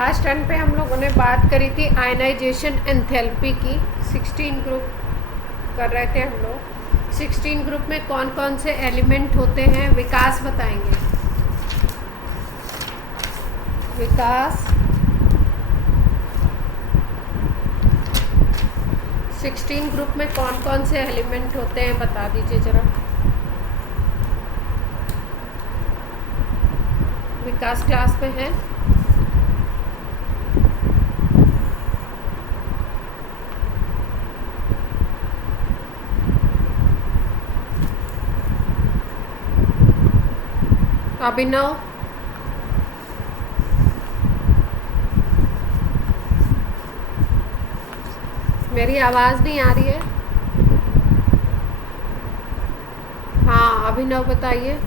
Last turn पे हम लोगों ने बात करी थी आयनाइजेशन एंथैल्पी की। 16 ग्रुप कर रहे थे हम लोग। 16 ग्रुप में कौन कौन से एलिमेंट होते हैं विकास बताएंगे। विकास 16 ग्रुप में कौन कौन से एलिमेंट होते हैं बता दीजिए जरा। विकास क्लास में है। अभिनव, मेरी आवाज़ नहीं आ रही है। हाँ अभिनव बताइए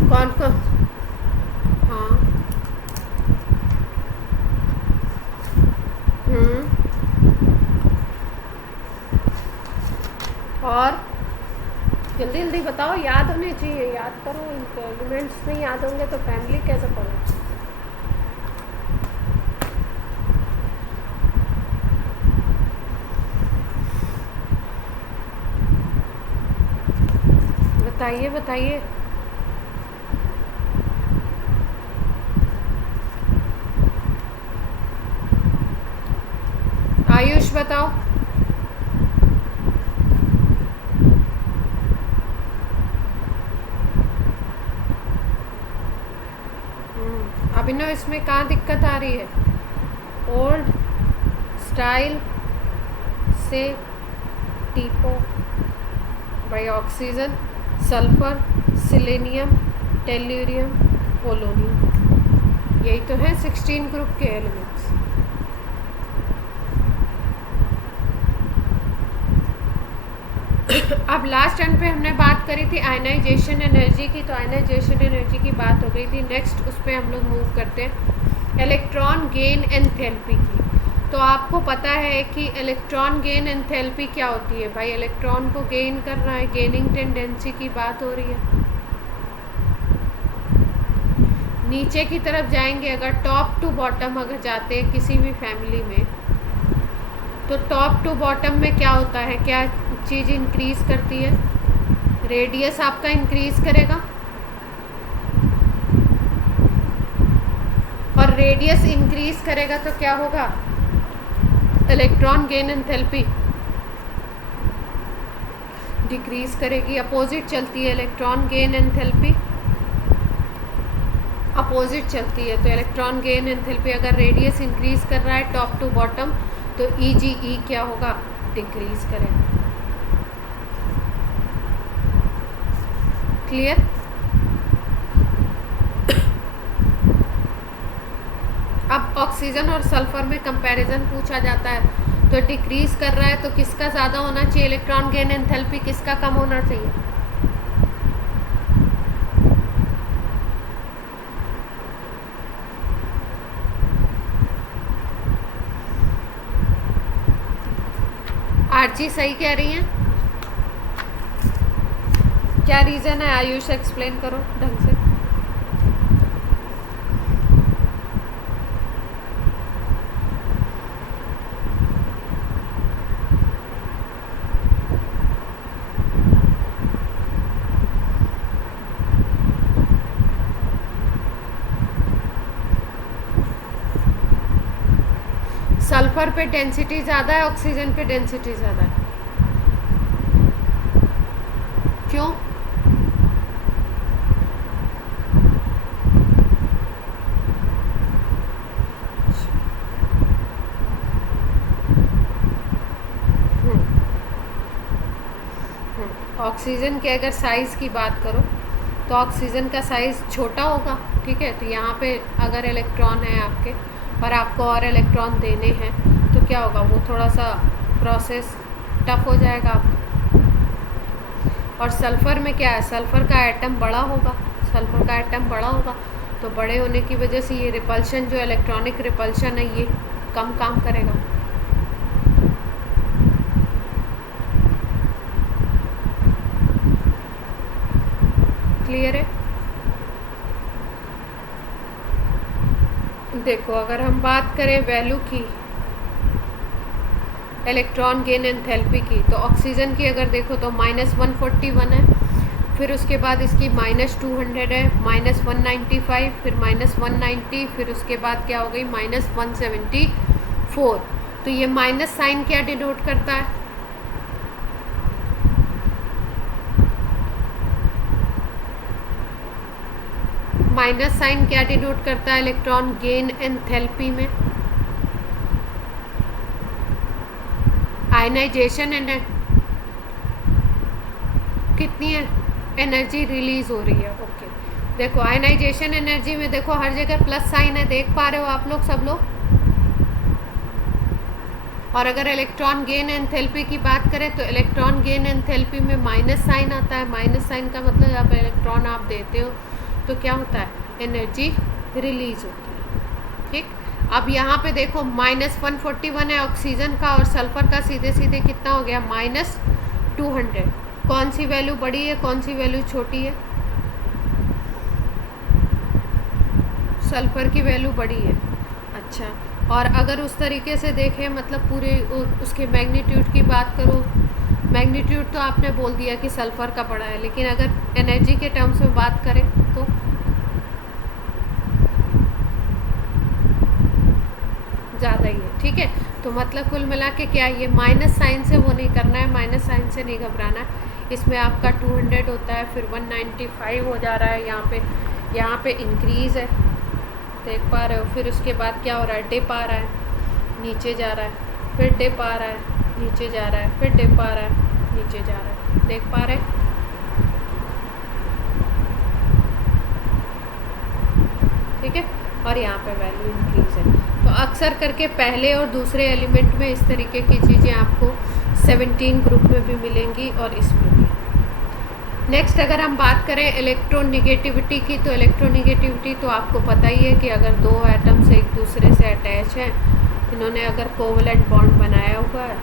कौन कौन। हाँ और जल्दी जल्दी बताओ, याद होने चाहिए, याद करो। इनको एलिमेंट्स नहीं याद होंगे तो फैमिली कैसे पढ़ो। बताइए बताइए। आयुष बताओ। अभिनव इसमें कहाँ दिक्कत आ रही है। ओल्ड स्टाइल से टीपो बाई oxygen, sulphur, selenium, tellurium, polonium, यही तो है 16 ग्रुप के एलिमेंट्स। अब लास्ट टर्न पे हमने बात करी थी आयनाइजेशन एनर्जी की, तो आयनाइजेशन एनर्जी की बात हो गई थी। नेक्स्ट उस पर हम लोग मूव करते हैं इलेक्ट्रॉन गेन एंथैल्पी की। तो आपको पता है कि इलेक्ट्रॉन गेन एंथैल्पी क्या होती है भाई। इलेक्ट्रॉन को गेन कर रहा है, गेनिंग टेंडेंसी की बात हो रही है। नीचे की तरफ जाएंगे अगर, टॉप टू बॉटम अगर जाते हैं किसी भी फैमिली में, तो टॉप टू बॉटम में क्या होता है, क्या चीज़ इंक्रीज करती है। रेडियस आपका इंक्रीज करेगा, और रेडियस इंक्रीज करेगा तो क्या होगा, इलेक्ट्रॉन गेन एंथैल्पी डिक्रीज करेगी। अपोजिट चलती है इलेक्ट्रॉन गेन एंथैल्पी, अपोजिट चलती है। तो इलेक्ट्रॉन गेन एंथैल्पी अगर रेडियस इंक्रीज कर रहा है टॉप टू बॉटम, तो ई क्या होगा, डिक्रीज करेगा। क्लियर। अब ऑक्सीजन और सल्फर में कंपैरिजन पूछा जाता है, तो डिक्रीज कर रहा है तो किसका ज़्यादा होना चाहिए इलेक्ट्रॉन गेन एंथैल्पी, किसका कम होना चाहिए। आरजी सही कह रही हैं। क्या रीज़न है आयुष, एक्सप्लेन करो ढंग से। सल्फर पे डेंसिटी ज़्यादा है, ऑक्सीजन पे डेंसिटी ज़्यादा है, क्यों। ऑक्सीजन के अगर साइज़ की बात करो तो ऑक्सीजन का साइज़ छोटा होगा, ठीक है। तो यहाँ पे अगर इलेक्ट्रॉन है आपके और आपको और इलेक्ट्रॉन देने हैं तो क्या होगा, वो थोड़ा सा प्रोसेस टफ हो जाएगा आपका। और सल्फ़र में क्या है, सल्फ़र का एटम बड़ा होगा, सल्फ़र का एटम बड़ा होगा तो बड़े होने की वजह से ये रिपल्शन, जो इलेक्ट्रॉनिक रिपल्शन है, ये कम काम करेगा। क्लियर है। देखो अगर हम बात करें वैल्यू की, इलेक्ट्रॉन गेन एंथैल्पी की, तो ऑक्सीजन की अगर देखो तो -141 है, फिर उसके बाद इसकी -200 है, -195, फिर -190, फिर उसके बाद क्या हो गई -174। तो ये माइनस साइन क्या डिनोट करता है? माइनस साइन क्या डिनोट करता है इलेक्ट्रॉन गेन एंथैल्पी में? आयनाइजेशन कितनी है एनर्जी रिलीज हो रही है। ओके देखो आयनाइजेशन एनर्जी में देखो हर जगह प्लस साइन है, देख पा रहे हो आप लोग सब लोग। और अगर इलेक्ट्रॉन गेन एंथैल्पी की बात करें तो इलेक्ट्रॉन गेन एंथैल्पी में माइनस साइन आता है। माइनस साइन का मतलब जब इलेक्ट्रॉन आप देते हो तो क्या होता है, एनर्जी रिलीज होती है। ठीक, अब यहाँ पे देखो -141 है ऑक्सीजन का, और सल्फर का सीधे सीधे कितना हो गया -200। कौन सी वैल्यू बड़ी है, कौन सी वैल्यू छोटी है? सल्फर की वैल्यू बड़ी है। अच्छा, और अगर उस तरीके से देखें मतलब पूरे उसके मैग्नीट्यूड की बात करो, मैग्नीट्यूड तो आपने बोल दिया कि सल्फर का बड़ा है, लेकिन अगर एनर्जी के टर्म्स में बात करें तो ज़्यादा ही है। ठीक है, तो मतलब कुल मिला के क्या, ये माइनस साइन से वो नहीं करना है, माइनस साइन से नहीं घबराना है। इसमें आपका 200 होता है, फिर 195 हो जा रहा है, यहाँ पे इंक्रीज़ है, देख पा रहे हो। फिर उसके बाद क्या हो रहा है, डिप आ रहा है, नीचे जा रहा है, फिर डिप आ रहा है, नीचे जा रहा है, फिर डिप आ रहा है, नीचे जा रहा है, देख पा रहे हैं। ठीक है, और यहाँ पे वैल्यू इंक्रीज है। तो अक्सर करके पहले और दूसरे एलिमेंट में इस तरीके की चीज़ें आपको 17 ग्रुप में भी मिलेंगी और इसमें भी। नेक्स्ट अगर हम बात करें इलेक्ट्रोनिगेटिविटी की, तो इलेक्ट्रोनिगेटिविटी तो आपको पता ही है कि अगर दो एटम्स एक दूसरे से अटैच हैं, इन्होंने अगर कोवलेंट बॉन्ड बनाया हुआ है,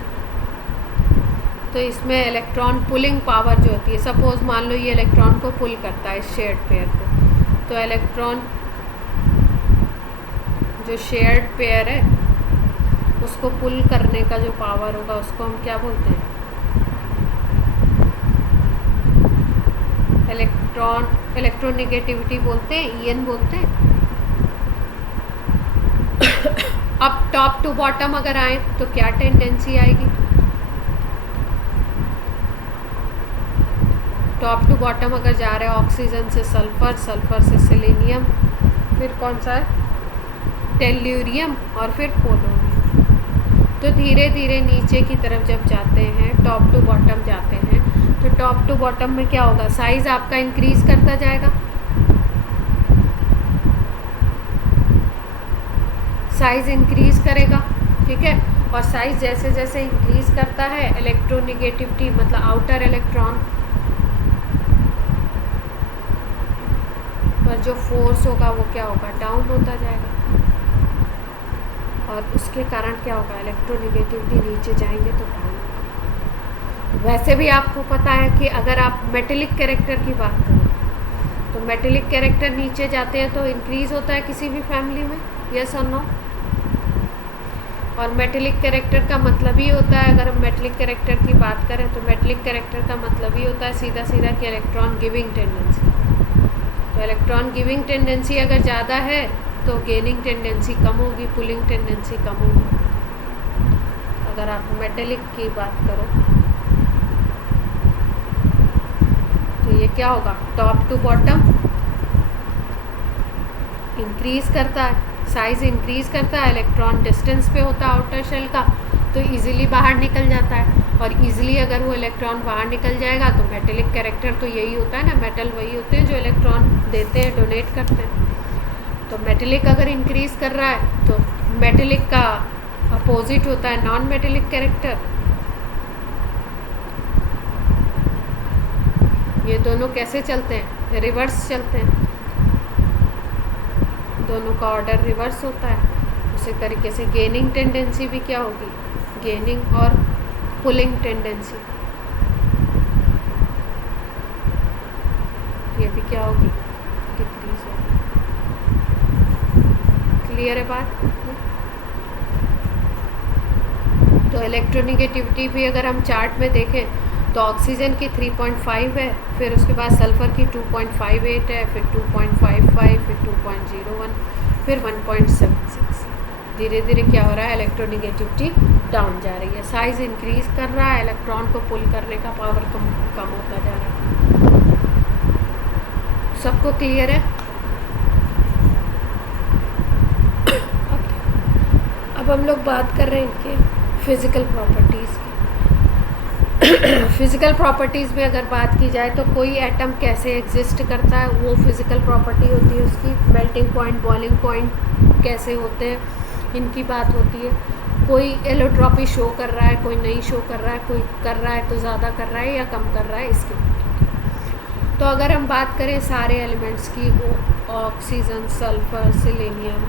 तो इसमें इलेक्ट्रॉन पुलिंग पावर जो होती है, सपोज मान लो ये इलेक्ट्रॉन को पुल करता है इस शेयर्ड पेयर को, तो इलेक्ट्रॉन जो शेयर्ड पेयर है उसको पुल करने का जो पावर होगा उसको हम क्या बोलते हैं, इलेक्ट्रोनिगेटिविटी बोलते हैं, ईएन बोलते हैं। अब टॉप टू बॉटम अगर आए तो क्या टेंडेंसी आएगी, टॉप टू बॉटम अगर जा रहे हैं ऑक्सीजन से सल्फर, सल्फर से सेलेनियम, फिर कौन सा है टेल्यूरियम, और फिर पोलोनियम। तो धीरे धीरे नीचे की तरफ जब जाते हैं, टॉप टू बॉटम जाते हैं, तो टॉप टू बॉटम में क्या होगा, साइज आपका इंक्रीज करता जाएगा, साइज इंक्रीज करेगा। ठीक है, और साइज जैसे जैसे इंक्रीज करता है, इलेक्ट्रोनिगेटिविटी मतलब आउटर इलेक्ट्रॉन पर जो फोर्स होगा वो क्या होगा, डाउन होता जाएगा, और उसके कारण क्या होगा, इलेक्ट्रोनिगेटिविटी नीचे जाएंगे तो डाउन होगा। वैसे भी आपको पता है कि अगर आप मेटेलिक कैरेक्टर की बात करें तो मेटेलिक कैरेक्टर नीचे जाते हैं तो इंक्रीज होता है किसी भी फैमिली में, यस और नो। और मेटेलिक कैरेक्टर का मतलब ही होता है, अगर हम मेटेलिक कैरेक्टर की बात करें तो मेटेलिक कैरेक्टर का मतलब ही होता है सीधा सीधा कि इलेक्ट्रॉन गिविंग टेंडेंसी। तो इलेक्ट्रॉन गिविंग टेंडेंसी अगर ज़्यादा है तो गेनिंग टेंडेंसी कम होगी, पुलिंग टेंडेंसी कम होगी। अगर आप मेटेलिक की बात करो तो ये क्या होगा, टॉप टू बॉटम इंक्रीज करता है, साइज इंक्रीज करता है, इलेक्ट्रॉन डिस्टेंस पे होता है आउटर शेल का, तो इजीली बाहर निकल जाता है। और इजीली अगर वो इलेक्ट्रॉन बाहर निकल जाएगा तो मेटेलिक कैरेक्टर तो यही होता है ना, मेटल वही होते हैं जो इलेक्ट्रॉन देते हैं, डोनेट करते हैं। तो मेटेलिक अगर इंक्रीज कर रहा है तो मेटेलिक का अपोजिट होता है नॉन मेटेलिक कैरेक्टर। ये दोनों कैसे चलते हैं, रिवर्स चलते हैं, दोनों का ऑर्डर रिवर्स होता है। उसी तरीके से गेनिंग टेंडेंसी भी क्या होगी, गेनिंग और पुलिंग टेंडेंसी ये भी क्या होगी, डिक्रीज होगी। क्लियर। क्लियर है बात? तो इलेक्ट्रोनिगेटिविटी भी अगर हम चार्ट में देखें तो ऑक्सीजन की 3.5 है, फिर उसके बाद सल्फ़र की 2.58 है, फिर 2.55, फिर 2.01, फिर 1.76। धीरे धीरे क्या हो रहा है, इलेक्ट्रोनिगेटिविटी डाउन जा रही है, साइज़ इंक्रीज़ कर रहा है, इलेक्ट्रॉन को पुल करने का पावर कम होता जा रहा है। सबको क्लियर है? अब हम लोग बात कर रहे हैं इनके फिज़िकल प्रॉपर्टीज़ की। फिज़िकल प्रॉपर्टीज़ में अगर बात की जाए तो कोई एटम कैसे एग्जिस्ट करता है, वो फिज़िकल प्रॉपर्टी होती है उसकी। मेल्टिंग पॉइंट, बॉइलिंग पॉइंट कैसे होते हैं, इनकी बात होती है। कोई एलोट्रॉपी शो कर रहा है, कोई नहीं शो कर रहा है, कोई कर रहा है तो ज़्यादा कर रहा है या कम कर रहा है, इसकी बात होती है। तो अगर हम बात करें सारे एलिमेंट्स की, oxygen, sulphur, selenium,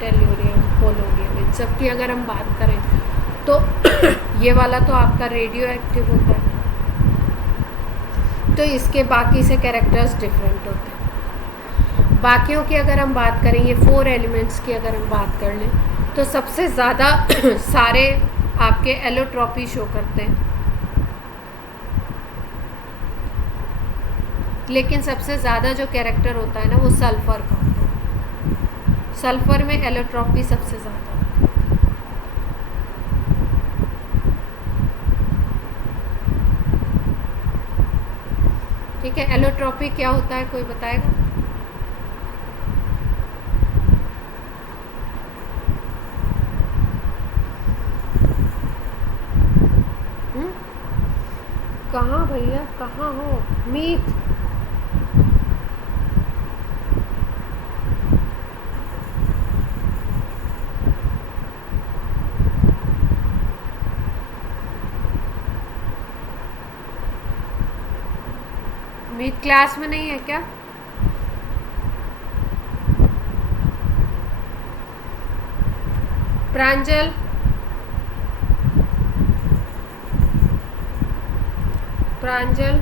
tellurium, polonium, इन सब की अगर हम बात करें तो ये वाला तो आपका रेडियो एक्टिव होता है, तो इसके बाकी से कैरेक्टर्स डिफरेंट होते हैं। बाकियों की अगर हम बात करें, ये 4 एलिमेंट्स की अगर हम बात कर लें तो सबसे ज़्यादा सारे आपके एलोट्रॉपी शो करते हैं, लेकिन सबसे ज़्यादा जो कैरेक्टर होता है ना वो सल्फ़र का होता है। सल्फ़र में एलोट्रॉपी सबसे ज़्यादा होती है। ठीक है, एलोट्रॉपी क्या होता है, कोई बताएगा? कहाँ भैया, कहाँ हो मीत? मीत क्लास में नहीं है क्या? प्रांजल, प्रांजल,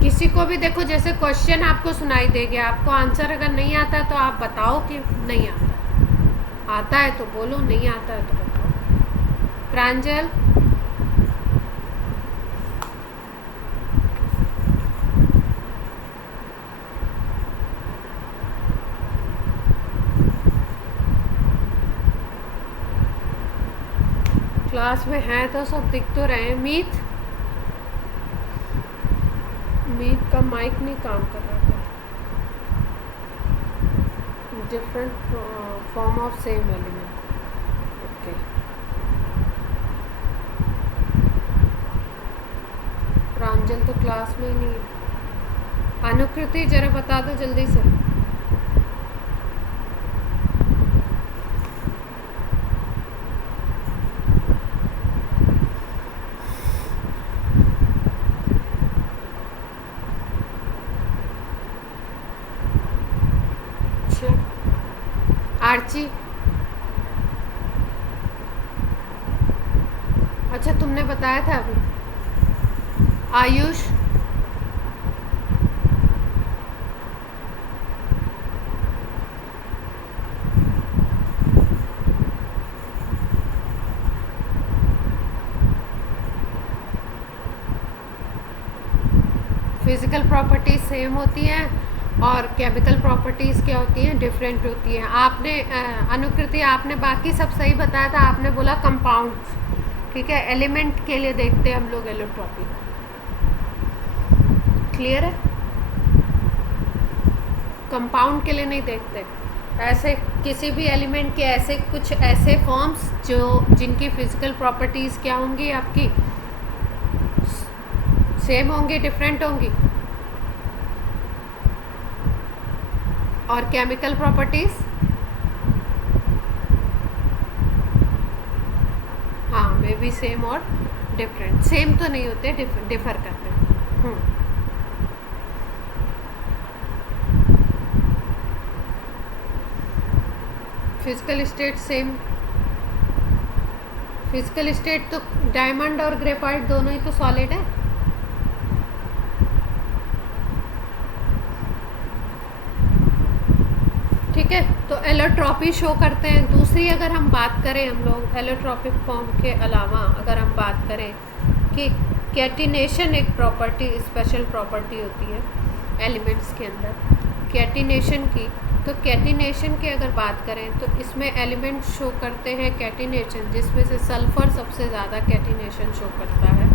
किसी को भी देखो, जैसे क्वेश्चन आपको सुनाई देगा, आपको आंसर अगर नहीं आता तो आप बताओ कि नहीं आता। आता है तो बोलो, नहीं आता है तो बताओ। प्रांजल, क्लास में हैं तो सब दिख तो रहे हैं। मीत, मीत का माइक नहीं काम कर रहा था। Different form of same element, okay. Pranjal तो क्लास में ही नहीं है। अनुकृति जरा बता दो जल्दी से। आर्ची, अच्छा तुमने बताया था अभी। आयुष, फिज़िकल प्रॉपर्टीज सेम होती हैं और केमिकल प्रॉपर्टीज़ क्या होती हैं, डिफरेंट होती हैं। आपने अनुकृति, आपने बाकी सब सही बताया था, आपने बोला कंपाउंड्स। ठीक है, एलिमेंट के लिए देखते हैं हम लोग एलोट्रॉपी। क्लियर है? कंपाउंड के लिए नहीं देखते। ऐसे किसी भी एलिमेंट के ऐसे कुछ ऐसे फॉर्म्स जो जिनकी फिजिकल प्रॉपर्टीज़ क्या होंगी, आपकी सेम होंगी, डिफरेंट होंगी, और केमिकल प्रॉपर्टीज़ हाँ मे बी सेम और डिफरेंट। सेम तो नहीं होते, डिफर करते हैं। Physical state same. Physical state तो डायमंड और ग्रेफाइट दोनों ही तो सॉलिड है। ठीक ठीक है। तो एलोट्रॉपी शो करते हैं। दूसरी अगर हम बात करें, हम लोग एलोट्रॉपिक फॉर्म के अलावा अगर हम बात करें कि कैटिनेशन एक प्रॉपर्टी, स्पेशल प्रॉपर्टी होती है एलिमेंट्स के अंदर कैटिनेशन की। तो कैटिनेशन की अगर बात करें तो इसमें एलिमेंट शो करते हैं कैटिनेशन, जिसमें से सल्फ़र सबसे ज़्यादा कैटिनेशन शो करता है।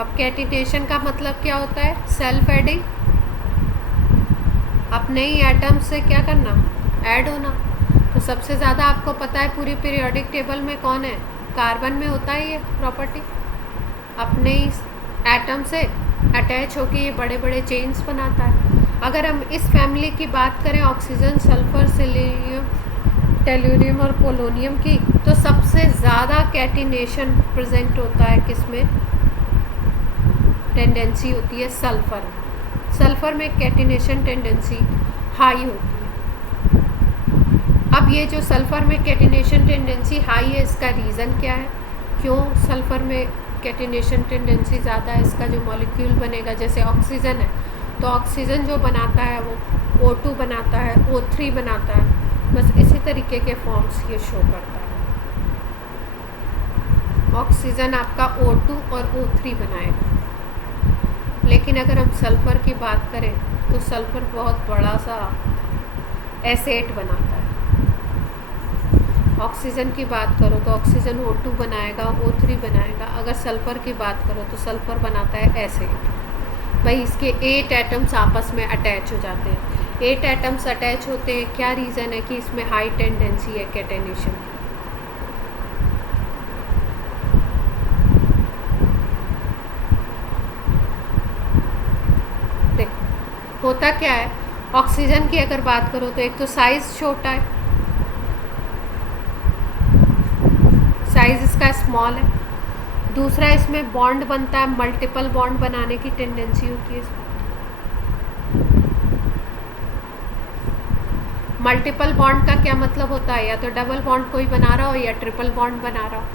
अब कैटिनेशन का मतलब क्या होता है? सेल्फ एडिंग, अपने ही एटम से क्या करना, ऐड होना। तो सबसे ज़्यादा आपको पता है पूरी पीरियोडिक टेबल में कौन है? कार्बन में होता है ये प्रॉपर्टी, अपने ही एटम से अटैच होकर ये बड़े बड़े चेन्स बनाता है। अगर हम इस फैमिली की बात करें ऑक्सीजन, सल्फर, सिलीनियम, टेलुरियम और पोलोनियम की, तो सबसे ज़्यादा कैटिनेशन प्रेजेंट होता है किसमें? टेंडेंसी होती है सल्फ़र में। सल्फ़र में कैटिनेशन टेंडेंसी हाई होती है। अब ये जो सल्फ़र में कैटिनेशन टेंडेंसी हाई है, इसका रीज़न क्या है? क्यों सल्फ़र में कैटिनेशन टेंडेंसी ज़्यादा है? इसका जो मॉलिक्यूल बनेगा, जैसे ऑक्सीजन है तो ऑक्सीजन जो बनाता है वो O2 बनाता है, O3 बनाता है, बस इसी तरीके के फॉर्म्स ये शो करता है। ऑक्सीजन आपका O2 और O3 बनाएगा। लेकिन अगर हम सल्फ़र की बात करें तो सल्फ़र बहुत बड़ा सा एसिड बनाता है। ऑक्सीजन की बात करो तो ऑक्सीजन O2 बनाएगा, O3 बनाएगा। अगर सल्फ़र की बात करो तो सल्फ़र बनाता है एसिड। भाई इसके 8 एटम्स आपस में अटैच हो जाते हैं। 8 एटम्स अटैच होते हैं, क्या रीज़न है कि इसमें हाई टेंडेंसी है कैटिनेशन की। देखो होता क्या है, ऑक्सीजन की अगर बात करो तो एक तो साइज़ छोटा है, साइज़ इसका स्मॉल है। दूसरा इसमें बॉन्ड बनता है, मल्टीपल बॉन्ड बनाने की टेंडेंसी होती है इसमें। मल्टीपल बॉन्ड का क्या मतलब होता है? या तो डबल बॉन्ड कोई बना रहा हो या ट्रिपल बॉन्ड बना रहा हो।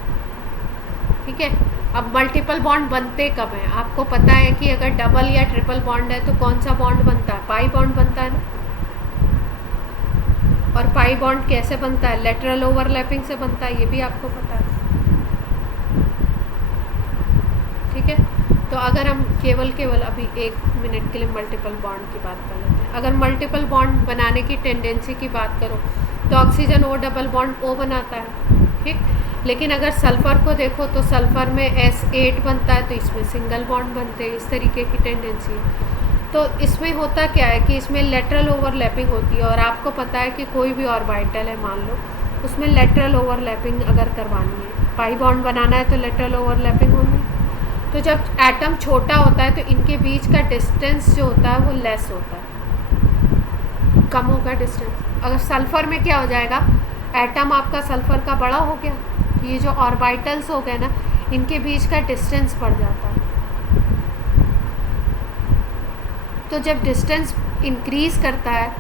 ठीक है। अब मल्टीपल बॉन्ड बनते कब हैं? आपको पता है कि अगर डबल या ट्रिपल बॉन्ड है तो कौन सा बॉन्ड बनता है? पाई बॉन्ड बनता है ना। और पाई बॉन्ड कैसे बनता है? लेटरल ओवरलैपिंग से बनता है, ये भी आपको पता है। ठीक है। तो अगर हम केवल अभी 1 मिनट के लिए मल्टीपल बॉन्ड की बात कर लेते हैं। अगर मल्टीपल बॉन्ड बनाने की टेंडेंसी की बात करो तो oxygen O double bond O बनाता है। ठीक। लेकिन अगर सल्फ़र को देखो तो सल्फ़र में S8 बनता है, तो इसमें सिंगल बॉन्ड बनते हैं, इस तरीके की टेंडेंसी है। तो इसमें होता क्या है कि इसमें लेटरल ओवरलैपिंग होती है। और आपको पता है कि कोई भी ऑर्बिटल है, मान लो उसमें लेटरल ओवरलैपिंग अगर करवानी है, पाई बॉन्ड बनाना है तो लेटरल ओवरलैपिंग होनी है। तो जब एटम छोटा होता है तो इनके बीच का डिस्टेंस जो होता है वो लेस होता है, कम होगा डिस्टेंस। अगर सल्फ़र में क्या हो जाएगा, एटम आपका सल्फ़र का बड़ा हो गया, ये जो ऑर्बिटल्स हो गए ना, इनके बीच का डिस्टेंस बढ़ जाता है। तो जब डिस्टेंस इंक्रीज़ करता है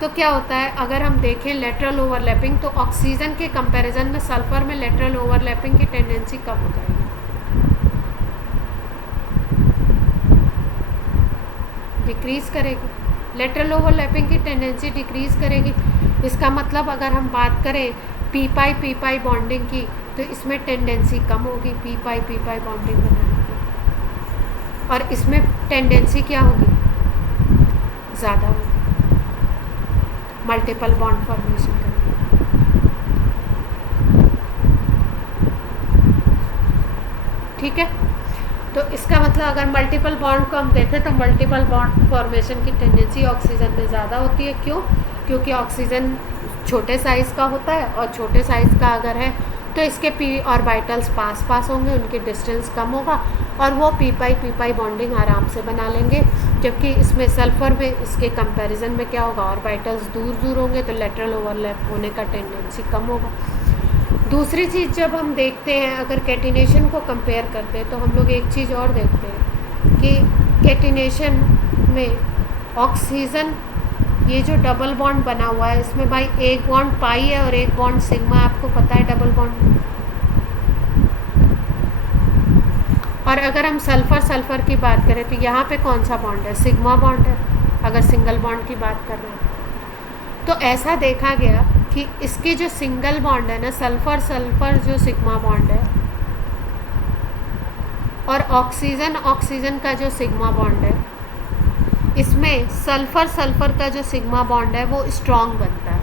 तो क्या होता है, अगर हम देखें लेटरल ओवरलैपिंग, तो ऑक्सीजन के कंपैरिजन में सल्फ़र में लेटरल ओवरलैपिंग की टेंडेंसी कम हो जाएगी, डिक्रीज़ करेगी। लेटरल ओवरलैपिंग की टेंडेंसी डिक्रीज़ करेगी। इसका मतलब अगर हम बात करें पी पाई बॉन्डिंग की, तो इसमें टेंडेंसी कम होगी पी पाई बॉन्डिंग बनाने की, और इसमें टेंडेंसी क्या होगी, ज़्यादा होगी, मल्टीपल बॉन्ड फॉर्मेशन करने की। ठीक है। तो इसका मतलब अगर मल्टीपल बॉन्ड को हम देखें तो मल्टीपल बॉन्ड फॉर्मेशन की टेंडेंसी ऑक्सीजन में ज़्यादा होती है। क्यों? क्योंकि ऑक्सीजन छोटे साइज़ का होता है, और छोटे साइज़ का अगर है तो इसके पी ऑर्बिटल्स पास होंगे, उनके डिस्टेंस कम होगा, और वो पी पाई बॉन्डिंग आराम से बना लेंगे। जबकि इसमें सल्फ़र में इसके कंपैरिजन में क्या होगा, ऑर्बिटल्स दूर होंगे, तो लेटरल ओवरलैप होने का टेंडेंसी कम होगा। दूसरी चीज़ जब हम देखते हैं, अगर कैटिनेशन को कंपेयर करते हैं, तो हम लोग एक चीज़ और देखते हैं कि कैटिनेशन में ऑक्सीजन, ये जो डबल बॉन्ड बना हुआ है, इसमें भाई एक बॉन्ड पाई है और एक बॉन्ड सिग्मा, आपको पता है डबल बॉन्ड। और अगर हम सल्फ़र सल्फ़र की बात करें तो यहाँ पे कौन सा बॉन्ड है, सिग्मा बॉन्ड है, अगर सिंगल बॉन्ड की बात कर रहे हैं। तो ऐसा देखा गया कि इसके जो सिंगल बॉन्ड है ना, सल्फ़र सल्फ़र जो सिग्मा बॉन्ड है, और ऑक्सीजन ऑक्सीजन का जो सिग्मा बॉन्ड है, इसमें सल्फ़र सल्फ़र का जो सिग्मा बॉन्ड है वो स्ट्रॉन्ग बनता है,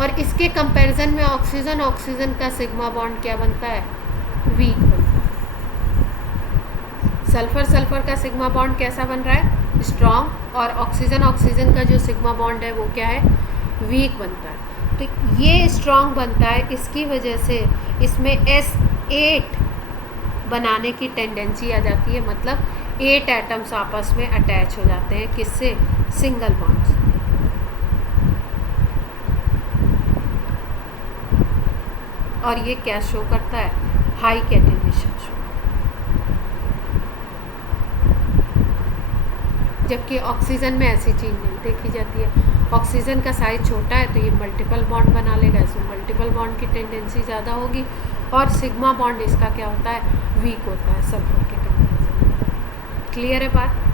और इसके कंपैरिजन में ऑक्सीजन ऑक्सीजन का सिग्मा बॉन्ड क्या बनता है, वीक बनता है। सल्फ़र सल्फ़र का सिग्मा बॉन्ड कैसा बन रहा है, स्ट्रॉन्ग, और ऑक्सीजन ऑक्सीजन का जो सिग्मा बॉन्ड है वो क्या है, वीक बनता है। तो ये स्ट्रॉन्ग बनता है, इसकी वजह से इसमें S8 बनाने की टेंडेंसी आ जाती है, मतलब 8 एटम्स आपस में अटैच हो जाते हैं, किससे, सिंगल बॉन्ड से। और ये क्या शो करता है, हाई कैटिनेशन शो। जबकि ऑक्सीजन में ऐसी चीज़ नहीं देखी जाती है। ऑक्सीजन का साइज छोटा है तो ये मल्टीपल बॉन्ड बना लेगा, इसमें मल्टीपल बॉन्ड की टेंडेंसी ज़्यादा होगी, और सिग्मा बॉन्ड इसका क्या होता है, वीक होता है सल्फर के कंपैरिजन। क्लियर है बात।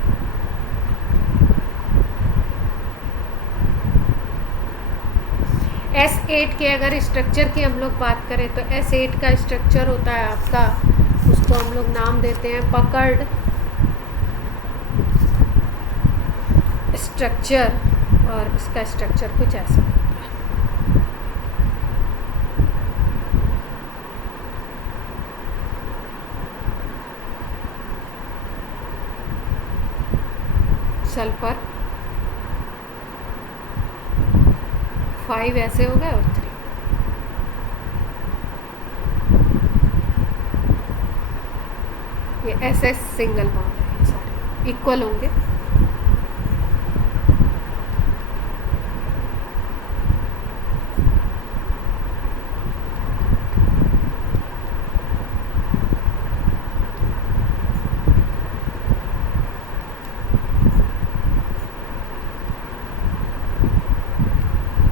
S8 के अगर स्ट्रक्चर की हम लोग बात करें तो S8 का स्ट्रक्चर होता है आपका, उसको हम लोग नाम देते हैं पकर्ड स्ट्रक्चर, और इसका स्ट्रक्चर कुछ ऐसा होता है। सल्फर 5 ऐसे हो गए और 3, ये SS सिंगल बॉन्ड है, ये सारे इक्वल होंगे।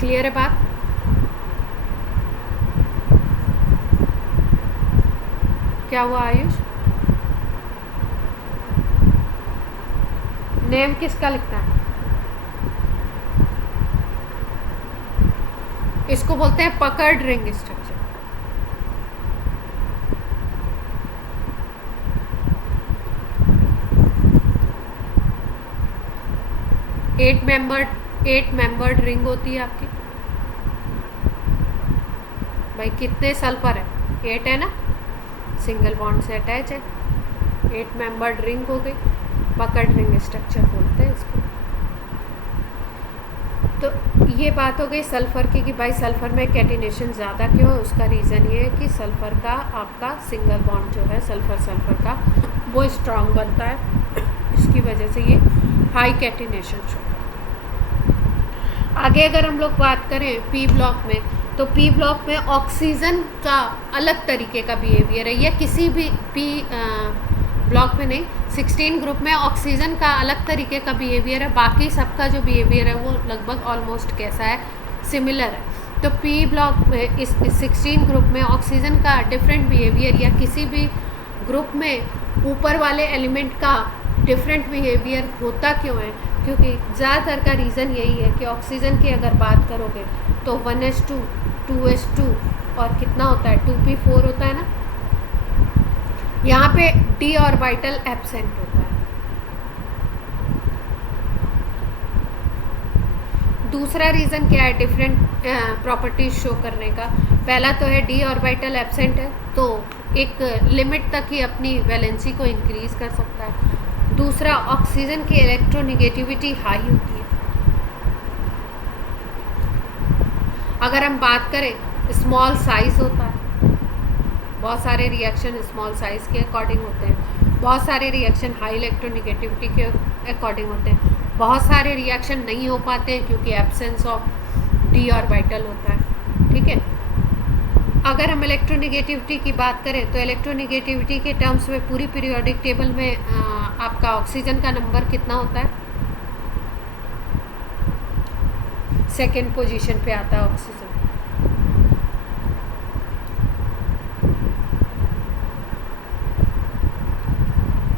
क्लियर है बात। क्या हुआ आयुष, नेम किसका लिखना है, इसको बोलते हैं puckered ring structure. Eight membered ring होती है आपकी। भाई कितने सल्फर है, 8 है ना, सिंगल बॉन्ड से अटैच है, 8 मेंबर्ड रिंग हो गई, पकर्ड रिंग स्ट्रक्चर बोलते हैं इसको। तो ये बात हो गई सल्फ़र की कि भाई सल्फ़र में कैटिनेशन ज़्यादा क्यों है। उसका रीज़न ये है कि सल्फ़र का आपका सिंगल बॉन्ड जो है सल्फ़र सल्फ़र का वो स्ट्रॉन्ग बनता है, इसकी वजह से ये हाई कैटिनेशन शो करता है। आगे अगर हम लोग बात करें पी ब्लॉक में, तो पी ब्लॉक में ऑक्सीजन का अलग तरीके का बिहेवियर है, या किसी भी पी ब्लॉक में नहीं, 16 ग्रुप में ऑक्सीजन का अलग तरीके का बिहेवियर है, बाकी सबका जो बिहेवियर है वो लगभग ऑलमोस्ट कैसा है, सिमिलर है। तो पी ब्लॉक में इस 16 ग्रुप में ऑक्सीजन का डिफरेंट बिहेवियर, या किसी भी ग्रुप में ऊपर वाले एलिमेंट का डिफरेंट बिहेवियर होता क्यों है, क्योंकि ज़्यादातर का रीज़न यही है कि ऑक्सीजन की अगर बात करोगे तो 1s2 2s2 और कितना होता है 2p4 होता है ना, यहाँ पे d ऑर्बिटल एब्सेंट होता है। दूसरा रीज़न क्या है डिफरेंट प्रॉपर्टीज शो करने का, पहला तो है d ऑर्बिटल एब्सेंट है तो एक लिमिट तक ही अपनी वैलेंसी को इंक्रीज़ कर सकता है। दूसरा, ऑक्सीजन की इलेक्ट्रोनिगेटिविटी हाई होती है। अगर हम बात करें स्मॉल साइज़ होता है, बहुत सारे रिएक्शन स्मॉल साइज़ के अकॉर्डिंग होते हैं, बहुत सारे रिएक्शन हाई इलेक्ट्रोनिगेटिविटी के अकॉर्डिंग होते हैं, बहुत सारे रिएक्शन नहीं हो पाते हैं क्योंकि एब्सेंस ऑफ डी ऑर्बिटल होता है। ठीक है, अगर हम इलेक्ट्रोनिगेटिविटी की बात करें तो इलेक्ट्रोनिगेटिविटी के टर्म्स में पूरी पीरियोडिक टेबल में आपका ऑक्सीजन का नंबर कितना होता है, सेकेंड पोजीशन पे आता है ऑक्सीजन।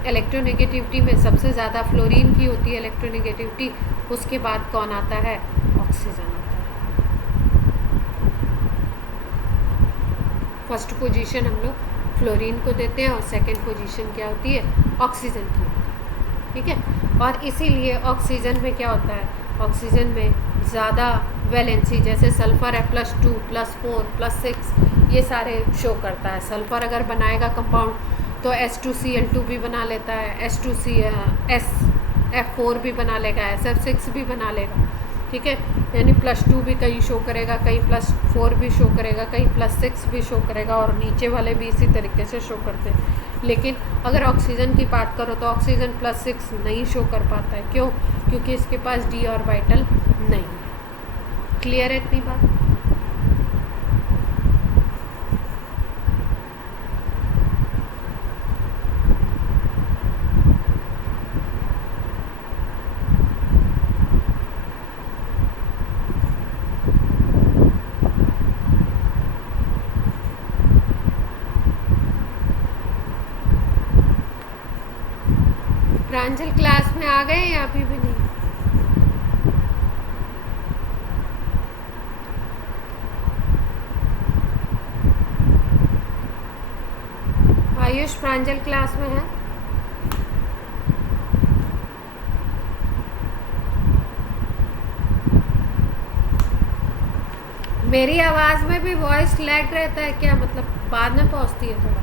इलेक्ट्रोनेगेटिविटी में सबसे ज़्यादा फ्लोरीन की होती है इलेक्ट्रोनेगेटिविटी, उसके बाद कौन आता है, ऑक्सीजन आता है। फर्स्ट पोजीशन हम लोग फ्लोरीन को देते हैं और सेकंड पोजीशन क्या होती है, ऑक्सीजन की होती है, ठीक है। और इसीलिए ऑक्सीजन में क्या होता है, ऑक्सीजन में ज़्यादा वैलेंसी, जैसे सल्फ़र है +2 +4 +6, ये सारे शो करता है। सल्फ़र अगर बनाएगा कंपाउंड तो H2Cl2 भी बना लेता है, SF4 भी बना लेगा, SF6 भी बना लेगा, ठीक है। यानी +2 भी कहीं शो करेगा, कहीं +4 भी शो करेगा, कहीं +6 भी शो करेगा, और नीचे वाले भी इसी तरीके से शो करते हैं। लेकिन अगर ऑक्सीजन की बात करो तो ऑक्सीजन +6 नहीं शो कर पाता है, क्यों, क्योंकि इसके पास d ऑर्बिटल नहीं है। क्लियर है इतनी बात? प्रांजल क्लास में आ गए या अभी भी नहीं? आयुष प्रांजल क्लास में है? मेरी आवाज़ में भी वॉइस लैग रहता है क्या, मतलब बाद में पहुंचती है थोड़ा?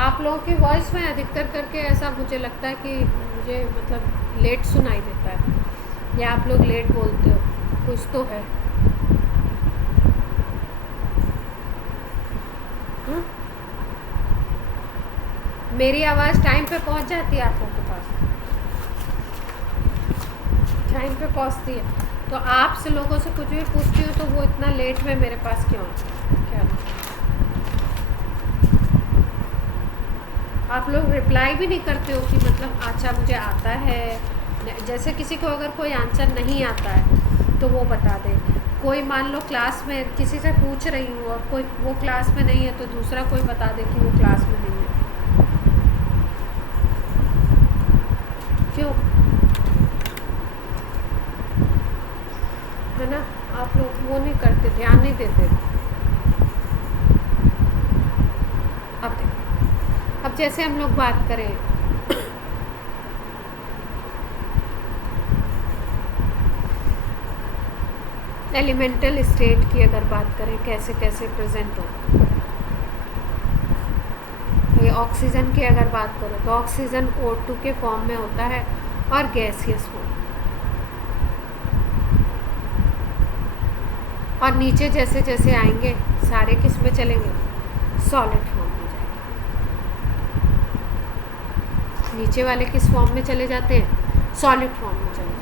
आप लोगों की वॉइस में अधिकतर करके ऐसा मुझे लगता है कि मुझे मतलब लेट सुनाई देता है, या आप लोग लेट बोलते हो, कुछ तो है। मेरी आवाज़ टाइम पे पहुंच जाती है आप लोगों के पास? टाइम पे पहुंचती है, तो आपसे लोगों से कुछ भी पूछती हूँ तो वो इतना लेट में मेरे पास क्यों आता है, क्या आप लोग रिप्लाई भी नहीं करते हो कि मतलब अच्छा मुझे आता है। जैसे किसी को अगर कोई आंसर नहीं आता है तो वो बता दे। कोई मान लो क्लास में किसी से पूछ रही हूँ और कोई वो क्लास में नहीं है तो दूसरा कोई बता दे कि वो क्लास में नहीं है, क्यों, है ना। आप लोग वो नहीं करते, ध्यान नहीं देते। अब देखो, अब जैसे हम लोग बात करें एलिमेंटल स्टेट की, अगर बात करें कैसे कैसे प्रेजेंट होगा, ये ऑक्सीजन की अगर बात करो तो ऑक्सीजन O2 के फॉर्म में होता है और गैसियस फॉर्म, और नीचे जैसे जैसे आएंगे सारे किस में चलेंगे, सॉलिड फॉर्म में जाएंगे। नीचे वाले किस फॉर्म में चले जाते हैं, सॉलिड फॉर्म में चले जाते हैं।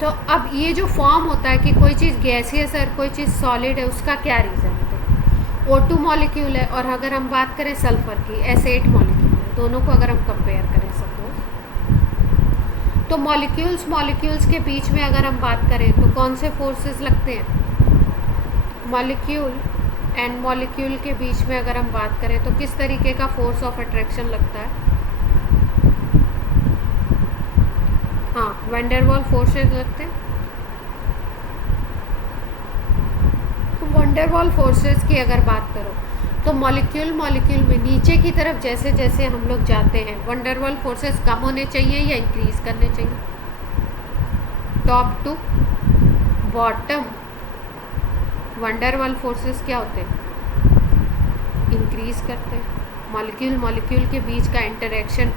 तो अब ये जो फॉर्म होता है कि कोई चीज़ गैसियस है और कोई चीज़ सॉलिड है, उसका क्या रीज़न है। तो O2 मॉलिक्यूल है, और अगर हम बात करें सल्फ़र की S8 मॉलिक्यूल है, दोनों को अगर हम कंपेयर करें सपोज, तो मॉलिक्यूल्स के बीच में अगर हम बात करें तो कौन से फोर्सेस लगते हैं, मॉलिक्यूल एंड मॉलिक्यूल के बीच में अगर हम बात करें तो किस तरीके का फोर्स ऑफ अट्रैक्शन लगता है, हाँ, वैन वाल फोर्सेस लगते हैं। वैन वाल फोर्सेस की अगर बात करो तो मॉलिक्यूल में नीचे की तरफ जैसे जैसे हम लोग जाते हैं, वैन वाल फोर्सेस कम होने चाहिए या इंक्रीज करने चाहिए, टॉप टू बॉटम वैन वाल फोर्सेस क्या होते हैं, इंक्रीज करते हैं। मॉलिक्यूल के बीच का इंटरेक्शन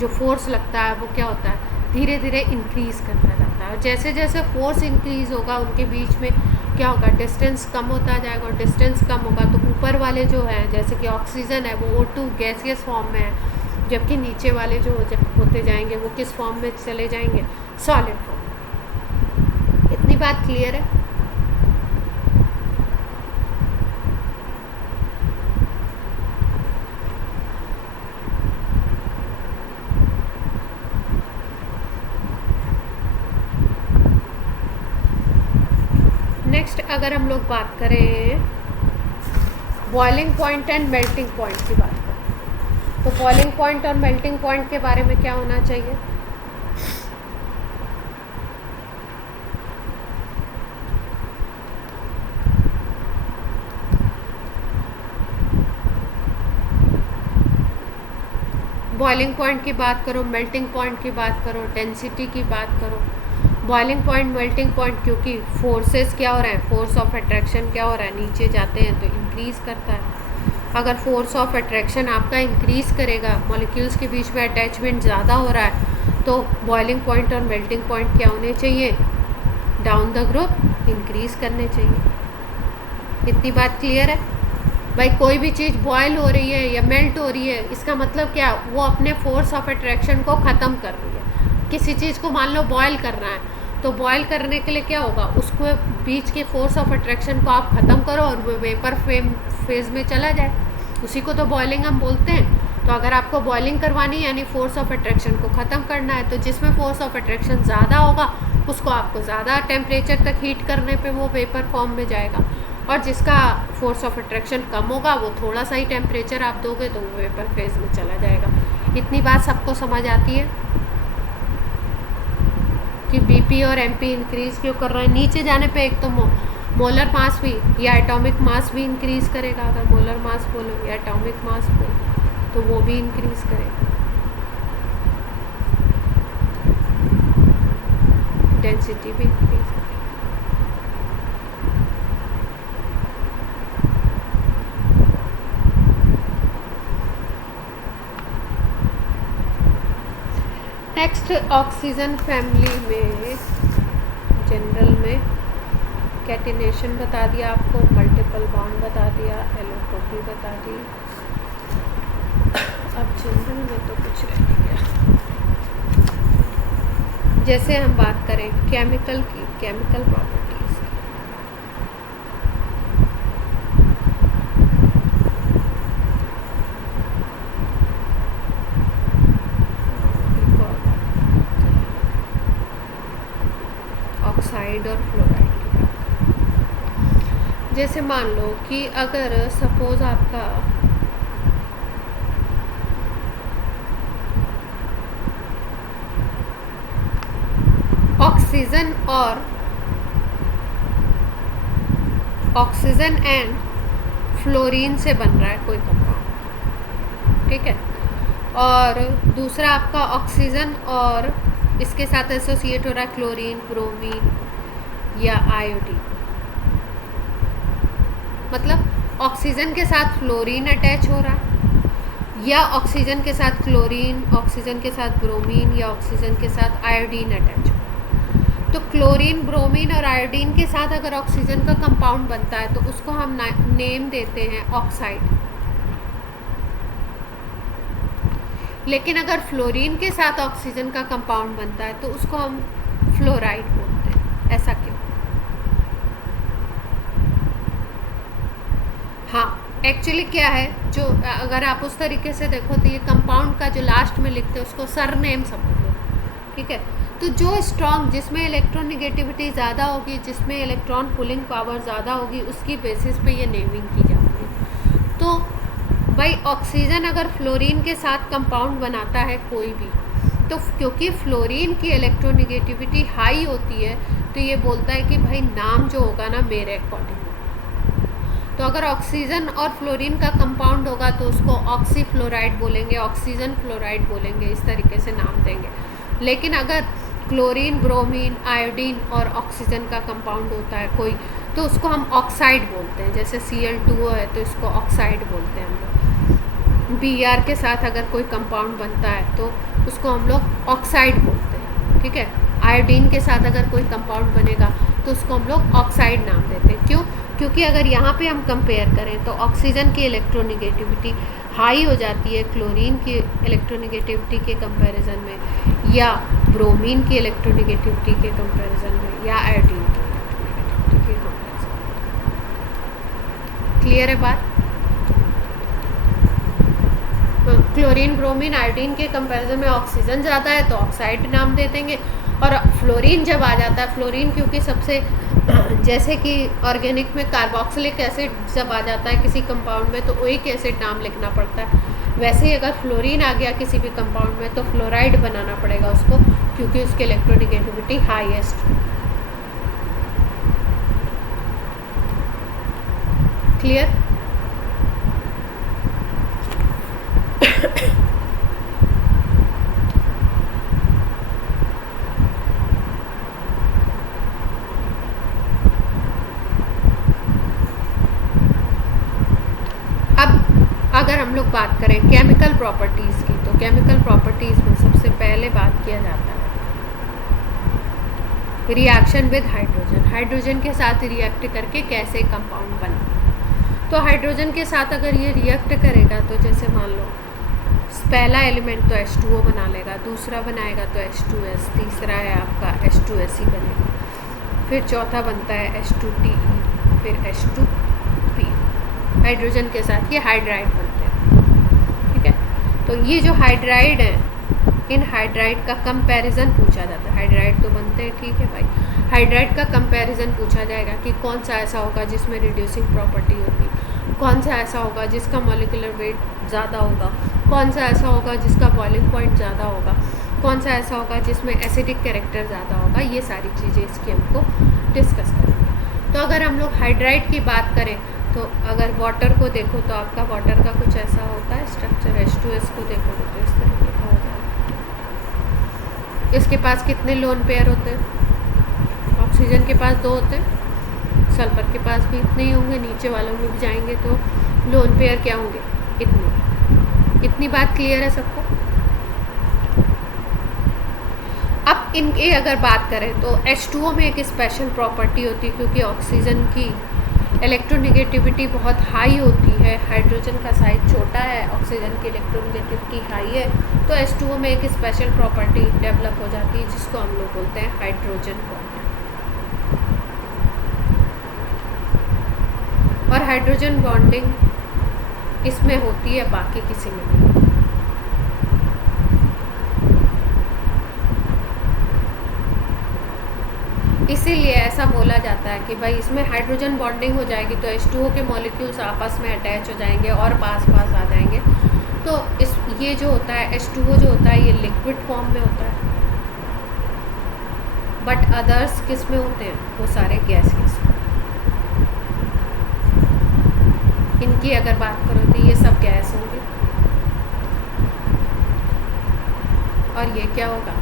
जो फोर्स लगता है वो क्या होता है, धीरे धीरे इंक्रीज करता जाता है, और जैसे जैसे फोर्स इंक्रीज होगा उनके बीच में क्या होगा, डिस्टेंस कम होता जाएगा, और डिस्टेंस कम होगा तो ऊपर वाले जो है जैसे कि ऑक्सीजन है वो O2 गैसियस फॉर्म में है, जबकि नीचे वाले जो होते जाएंगे वो किस फॉर्म में चले जाएंगे, सॉलिड फॉर्म। इतनी बात क्लियर है? नेक्स्ट अगर हम लोग बात करें boiling point and melting point की बात करें, तो बॉइलिंग पॉइंट और मेल्टिंग पॉइंट के बारे में क्या होना चाहिए? बॉइलिंग पॉइंट की बात करो, मेल्टिंग पॉइंट की बात करो, डेंसिटी की बात करो। बॉइलिंग पॉइंट, मेल्टिंग पॉइंट, क्योंकि फोर्सेस क्या हो रहा है, फोर्स ऑफ अट्रैक्शन क्या हो रहा है, नीचे जाते हैं तो इंक्रीज़ करता है। अगर फोर्स ऑफ अट्रैक्शन आपका इंक्रीज़ करेगा, मॉलिक्यूल्स के बीच में अटैचमेंट ज़्यादा हो रहा है, तो बॉइलिंग पॉइंट और मेल्टिंग पॉइंट क्या होने चाहिए? डाउन द ग्रुप इंक्रीज़ करने चाहिए। इतनी बात क्लियर है भाई? कोई भी चीज़ बॉयल हो रही है या मेल्ट हो रही है, इसका मतलब क्या? वो अपने फोर्स ऑफ अट्रैक्शन को ख़त्म कर रही है। किसी चीज़ को मान लो बॉयल करना है, तो बॉयल करने के लिए क्या होगा, उसको बीच के फोर्स ऑफ अट्रैक्शन को आप ख़त्म करो और वो वेपर फेज़ में चला जाए, उसी को तो बॉयलिंग हम बोलते हैं। तो अगर आपको बॉयलिंग करवानी है यानी फोर्स ऑफ अट्रैक्शन को ख़त्म करना है, तो जिसमें फोर्स ऑफ अट्रैक्शन ज़्यादा होगा उसको आपको ज़्यादा टेम्परेचर तक हीट करने पे वो वेपर फॉर्म में जाएगा, और जिसका फोर्स ऑफ अट्रैक्शन कम होगा वो थोड़ा सा ही टेम्परेचर आप दोगे तो वो वेपर फेज़ में चला जाएगा। इतनी बात सबको समझ आती है कि बीपी और एमपी इंक्रीज़ क्यों कर रहा है? नीचे जाने पे एक तो मोलर मास भी या एटॉमिक मास भी इंक्रीज़ करेगा। अगर मोलर मास बोलो या एटॉमिक मास बोलो तो वो भी इंक्रीज़ करेगा। डेंसिटी भी इंक्रीज़ करेगा। नेक्स्ट, ऑक्सीजन फैमिली में जनरल में कैटिनेशन बता दिया आपको, मल्टीपल बॉन्ड बता दिया, एलोट्रोपी बता दी। अब जनरल में तो कुछ रह नहीं गया। जैसे हम बात करें केमिकल की, केमिकल प्रॉपर्टीज की, ऑक्साइड और फ्लोराइड की बात करें। जैसे मान लो कि अगर सपोज आपका ऑक्सीजन और ऑक्सीजन एंड फ्लोरीन से बन रहा है कोई कंपाउंड, ठीक है, और दूसरा आपका ऑक्सीजन और इसके साथ एसोसिएट हो रहा है क्लोरीन, ब्रोमीन या आयोडीन। मतलब ऑक्सीजन के साथ फ्लोरीन अटैच हो रहा है, या ऑक्सीजन के साथ क्लोरीन, ऑक्सीजन के साथ ब्रोमीन या ऑक्सीजन के साथ आयोडीन अटैच हो। तो क्लोरीन, ब्रोमीन और आयोडीन के साथ अगर ऑक्सीजन का कंपाउंड बनता है तो उसको हम नेम देते हैं ऑक्साइड। लेकिन अगर फ्लोरीन के साथ ऑक्सीजन का कंपाउंड बनता है तो उसको हम फ्लोराइड बोलते हैं। ऐसा क्यों? हाँ, एक्चुअली क्या है, जो अगर आप उस तरीके से देखो तो ये कंपाउंड का जो लास्ट में लिखते हैं उसको सर नेम समझ लो, ठीक है। तो जो स्ट्रॉन्ग, जिसमें इलेक्ट्रोनिगेटिविटी ज़्यादा होगी, जिसमें इलेक्ट्रॉन पुलिंग पावर ज़्यादा होगी, उसकी बेसिस पे ये नेमिंग की जाती है। तो भाई ऑक्सीजन अगर फ्लोरीन के साथ कंपाउंड बनाता है कोई भी, तो क्योंकि फ्लोरीन की इलेक्ट्रोनिगेटिविटी हाई होती है तो ये बोलता है कि भाई नाम जो होगा ना मेरे अकॉर्डिंग। तो अगर ऑक्सीजन और फ्लोरीन का कंपाउंड होगा तो उसको ऑक्सी फ्लोराइड बोलेंगे, ऑक्सीजन फ्लोराइड बोलेंगे, इस तरीके से नाम देंगे। लेकिन अगर क्लोरीन, ब्रोमीन, आयोडीन और ऑक्सीजन का कंपाउंड होता है कोई, तो उसको हम ऑक्साइड बोलते हैं। जैसे Cl2O है तो इसको ऑक्साइड बोलते हैं हम लोग। Br के साथ अगर कोई कंपाउंड बनता है तो उसको हम लोग ऑक्साइड बोलते हैं, ठीक है। आयोडीन के साथ अगर कोई कंपाउंड बनेगा तो उसको हम लोग ऑक्साइड नाम देते हैं। क्यों? क्योंकि अगर यहाँ पे हम कंपेयर करें तो ऑक्सीजन की इलेक्ट्रोनिगेटिविटी हाई हो जाती है क्लोरीन की इलेक्ट्रोनिगेटिविटी के कंपैरिजन में, या ब्रोमीन की इलेक्ट्रोनिगेटिविटी के कंपैरिजन में, या आयोडीन की इलेक्ट्रोनिगेटिविटी के कंपैरिजन में। क्लियर है बात? क्लोरीन, ब्रोमीन, आयोडीन के कंपैरिजन में ऑक्सीजन ज़्यादा है तो ऑक्साइड नाम दे देंगे। और फ्लोरीन जब आ जाता है, फ्लोरीन क्योंकि सबसे जैसे कि ऑर्गेनिक में कार्बोक्सिलिक एसिड जब आ जाता है किसी कंपाउंड में तो एक एसिड नाम लिखना पड़ता है, वैसे ही अगर फ्लोरीन आ गया किसी भी कंपाउंड में तो फ्लोराइड बनाना पड़ेगा उसको, क्योंकि उसकी इलेक्ट्रोनेगेटिविटी हाईएस्ट। क्लियर? अगर हम लोग बात करें केमिकल प्रॉपर्टीज़ की, तो केमिकल प्रॉपर्टीज़ में सबसे पहले बात किया जाता है रिएक्शन विद हाइड्रोजन। हाइड्रोजन के साथ रिएक्ट करके कैसे कंपाउंड बना। तो हाइड्रोजन के साथ अगर ये रिएक्ट करेगा तो जैसे मान लो पहला एलिमेंट तो H2O बना लेगा, दूसरा बनाएगा तो H2S, तीसरा है आपका H2S ही बनेगा, फिर चौथा बनता है H2TE, फिर H2P। हाइड्रोजन के साथ ये हाइड्राइड बनते हैं, ठीक है। तो ये जो हाइड्राइड हैं, इन हाइड्राइड का कंपैरिजन पूछा जाता है। हाइड्राइड तो बनते हैं, ठीक है भाई, हाइड्राइड का कंपैरिजन पूछा जाएगा कि कौन सा ऐसा होगा जिसमें रिड्यूसिंग प्रॉपर्टी होगी, कौन सा ऐसा होगा जिसका मॉलिक्यूलर वेट ज़्यादा होगा, कौन सा ऐसा होगा जिसका बॉइलिंग पॉइंट ज़्यादा होगा, कौन सा ऐसा होगा जिसमें एसिडिक कैरेक्टर ज़्यादा होगा। ये सारी चीज़ें इसकी हमको डिस्कस करेंगे। तो अगर हम लोग हाइड्राइड की बात करें तो अगर वाटर को देखो तो आपका वाटर का कुछ ऐसा होता है स्ट्रक्चर। H2S को देखोगे तो इस तरीके का हो जाएगा। इसके पास कितने लोन पेयर होते हैं? ऑक्सीजन के पास 2 होते हैं, सल्फर के पास भी इतने ही होंगे, नीचे वालों में भी जाएंगे तो लोन पेयर क्या होंगे? इतने। इतनी बात क्लियर है सबको? अब इनकी अगर बात करें तो H2O में एक स्पेशल प्रॉपर्टी होती है, क्योंकि ऑक्सीजन की इलेक्ट्रोनेगेटिविटी बहुत हाई होती है, हाइड्रोजन का साइज छोटा है, ऑक्सीजन की इलेक्ट्रोनेगेटिविटी हाई है, तो H2O में एक स्पेशल प्रॉपर्टी डेवलप हो जाती है जिसको हम लोग बोलते हैं हाइड्रोजन बॉन्डिंग। और हाइड्रोजन बॉन्डिंग इसमें होती है, बाकी किसी में नहीं। इसीलिए ऐसा बोला जाता है कि भाई इसमें हाइड्रोजन बॉन्डिंग हो जाएगी तो H2O के मॉलिक्यूल्स आपस में अटैच हो जाएंगे और पास पास आ जाएंगे। तो ये जो होता है H2O जो होता है ये लिक्विड फॉर्म में होता है, बट अदर्स किस में होते हैं? वो सारे गैसेस। इनकी अगर बात करो तो ये सब गैस होंगे और ये क्या होगा?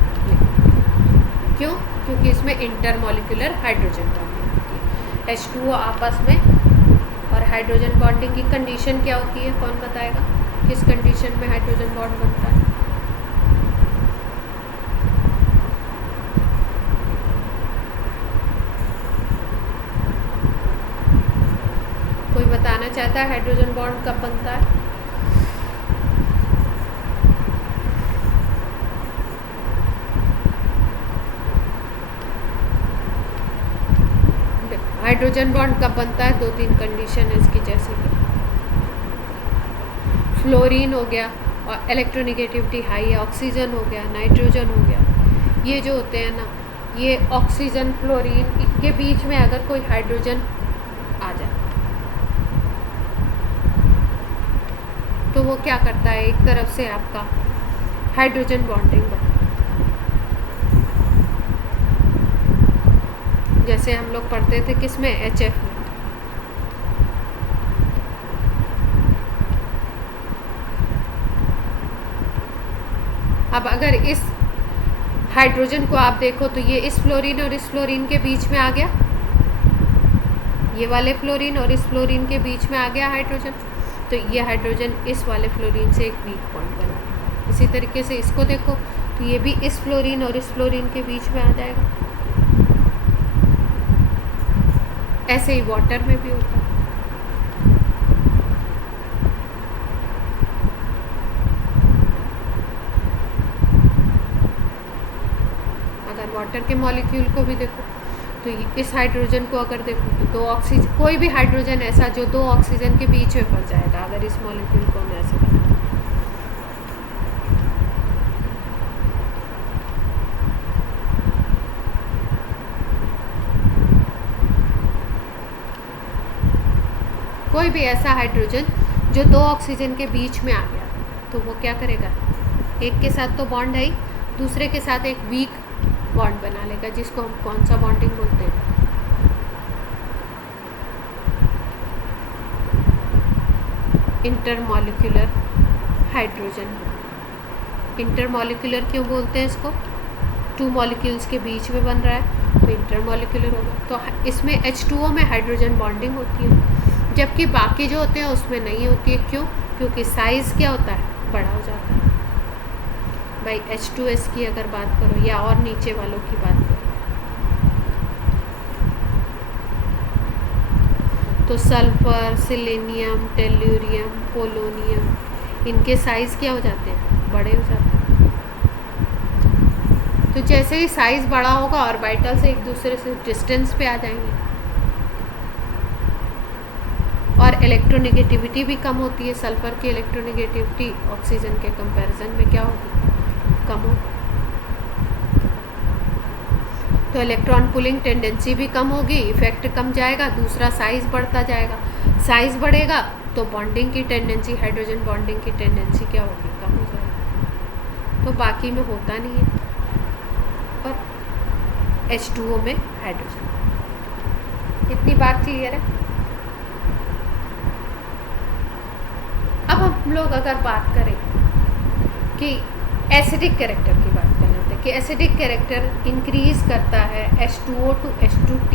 क्यों? क्योंकि इसमें इंटरमॉलिक्यूलर हाइड्रोजन बॉन्डिंग होती है H2O आपस में। और हाइड्रोजन बॉन्डिंग की कंडीशन क्या होती है? कौन बताएगा किस कंडीशन में हाइड्रोजन बॉन्ड बनता है? कोई बताना चाहता है हाइड्रोजन बॉन्ड कब बनता है? हाइड्रोजन बॉन्ड कब बनता है? 2-3 कंडीशन है इसकी, जैसे कि फ्लोरीन हो गया और इलेक्ट्रोनेगेटिविटी हाई है, ऑक्सीजन हो गया, नाइट्रोजन हो गया। ये जो होते हैं ना, ये ऑक्सीजन फ्लोरीन के बीच में अगर कोई हाइड्रोजन आ जाए तो वो क्या करता है? एक तरफ से आपका हाइड्रोजन बॉन्डिंग बनता है। जैसे हम लोग पढ़ते थे किसमें? HF में। अब अगर इस हाइड्रोजन को आप देखो तो ये इस फ्लोरीन और इस फ्लोरीन के बीच में आ गया, ये वाले फ्लोरीन और इस फ्लोरीन के बीच में आ गया हाइड्रोजन, तो ये हाइड्रोजन इस वाले फ्लोरीन से एक वीक बॉन्ड बना। इसी तरीके से इसको देखो तो ये भी इस फ्लोरीन और इस फ्लोरीन के बीच में आ जाएगा। ऐसे ही वाटर में भी होता है। अगर वाटर के मॉलिक्यूल को भी देखो तो इस हाइड्रोजन को अगर देखो तो 2 ऑक्सीजन, कोई भी हाइड्रोजन ऐसा जो 2 ऑक्सीजन के बीच में फंस जाएगा अगर इस मॉलिक्यूल को हम ऐसे बनाएं। कोई भी ऐसा हाइड्रोजन जो दो ऑक्सीजन के बीच में आ गया, तो वो क्या करेगा, एक के साथ तो बॉन्ड है ही, दूसरे के साथ एक वीक बॉन्ड बना लेगा, जिसको हम कौन सा बॉन्डिंग बोलते हैं, इंटरमॉलिक्यूलर हाइड्रोजन। इंटरमॉलिक्यूलर क्यों बोलते हैं इसको, 2 मॉलिक्यूल्स के बीच में बन रहा है तो इंटरमॉलिक्यूलर होगा। तो इसमें H2O में हाइड्रोजन बॉन्डिंग होती है, जबकि बाकी जो होते हैं उसमें नहीं होती है। क्यों? क्योंकि साइज़ क्या होता है, बड़ा हो जाता है। भाई H2S की अगर बात करो या और नीचे वालों की बात करो, तो सल्फर, सिलेनियम, टेल्यूरियम, पोलोनियम, इनके साइज़ क्या हो जाते हैं, बड़े हो जाते हैं। तो जैसे ही साइज़ बड़ा होगा ऑर्बिटल से एक दूसरे से डिस्टेंस पे आ जाएंगे, और इलेक्ट्रोनेगेटिविटी भी कम होती है। सल्फर की इलेक्ट्रोनेगेटिविटी ऑक्सीजन के कंपैरिजन में क्या होगी, कम होगी। तो इलेक्ट्रॉन पुलिंग टेंडेंसी भी कम होगी, इफेक्ट कम जाएगा, दूसरा साइज़ बढ़ता जाएगा। साइज़ बढ़ेगा तो बॉन्डिंग की टेंडेंसी, हाइड्रोजन बॉन्डिंग की टेंडेंसी क्या होगी, कम हो जाएगी। तो बाकी में होता नहीं है, और H2O में हाइड्रोजन। इतनी बात क्लियर है। अब हम लोग अगर बात करें कि एसिडिक कैरेक्टर की बात कर रहे थे, कि एसिडिक कैरेक्टर इंक्रीज करता है H2O टू H2T,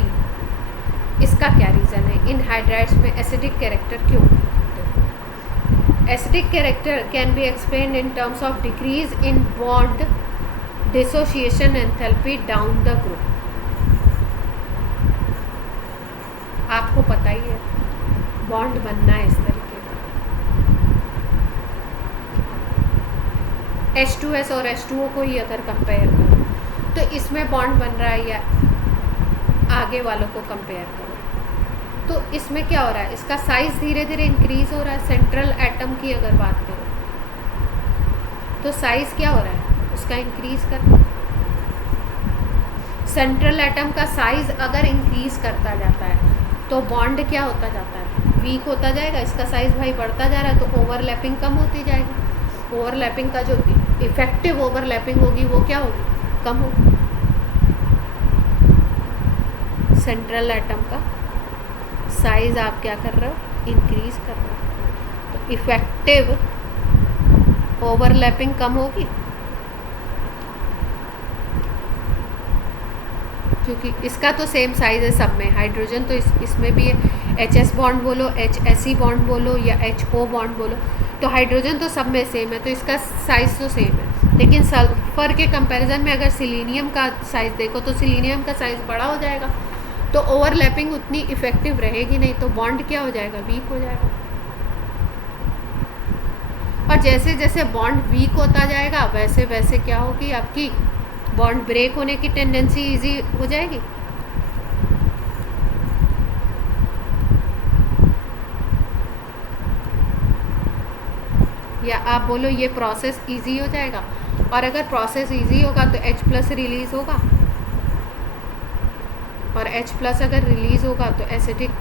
इसका क्या रीज़न है, इन हाइड्राइड्स में एसिडिक कैरेक्टर क्यों? Acidic character can be explained in terms of decrease in bond dissociation enthalpy down the group. आपको पता ही है बॉन्ड बनना है इस तरीके का, H2S और H2O को ही अगर कंपेयर करो तो इसमें बॉन्ड बन रहा है, या आगे वालों को कंपेयर करो तो इसमें क्या हो रहा है, इसका साइज़ धीरे धीरे इंक्रीज हो रहा है। सेंट्रल एटम की अगर बात करो तो साइज़ क्या हो रहा है, उसका इंक्रीज करना। सेंट्रल एटम का साइज़ अगर इंक्रीज करता जाता है तो बॉन्ड क्या होता जाता है, वीक होता जाएगा। इसका साइज़ भाई बढ़ता जा रहा है तो ओवरलैपिंग कम होती जाएगी। ओवरलैपिंग का जो इफेक्टिव ओवरलैपिंग होगी वो क्या होगी, कम होगी। सेंट्रल एटम का साइज़ आप क्या कर रहे हो, इंक्रीज कर रहे हो, तो इफेक्टिव ओवरलैपिंग कम होगी, क्योंकि इसका तो सेम साइज़ है सब में। हाइड्रोजन तो इसमें भी है, HS बॉन्ड बोलो, HSE बॉन्ड बोलो या HO बॉन्ड बोलो, तो हाइड्रोजन तो सब में सेम है, तो इसका साइज़ तो सेम है। लेकिन सल्फर के कंपैरिजन में अगर सिलीनियम का साइज़ देखो तो सिलीनियम का साइज़ बड़ा हो जाएगा, तो ओवरलैपिंग उतनी इफ़ेक्टिव रहेगी नहीं, तो बॉन्ड क्या हो जाएगा, वीक हो जाएगा। और जैसे जैसे बॉन्ड वीक होता जाएगा वैसे वैसे क्या होगी, आपकी बॉन्ड ब्रेक होने की टेंडेंसी इजी हो जाएगी। या आप बोलो ये प्रोसेस इजी हो जाएगा, और अगर प्रोसेस इजी होगा तो H+ रिलीज़ होगा, और H+ अगर रिलीज़ होगा तो एसिडिक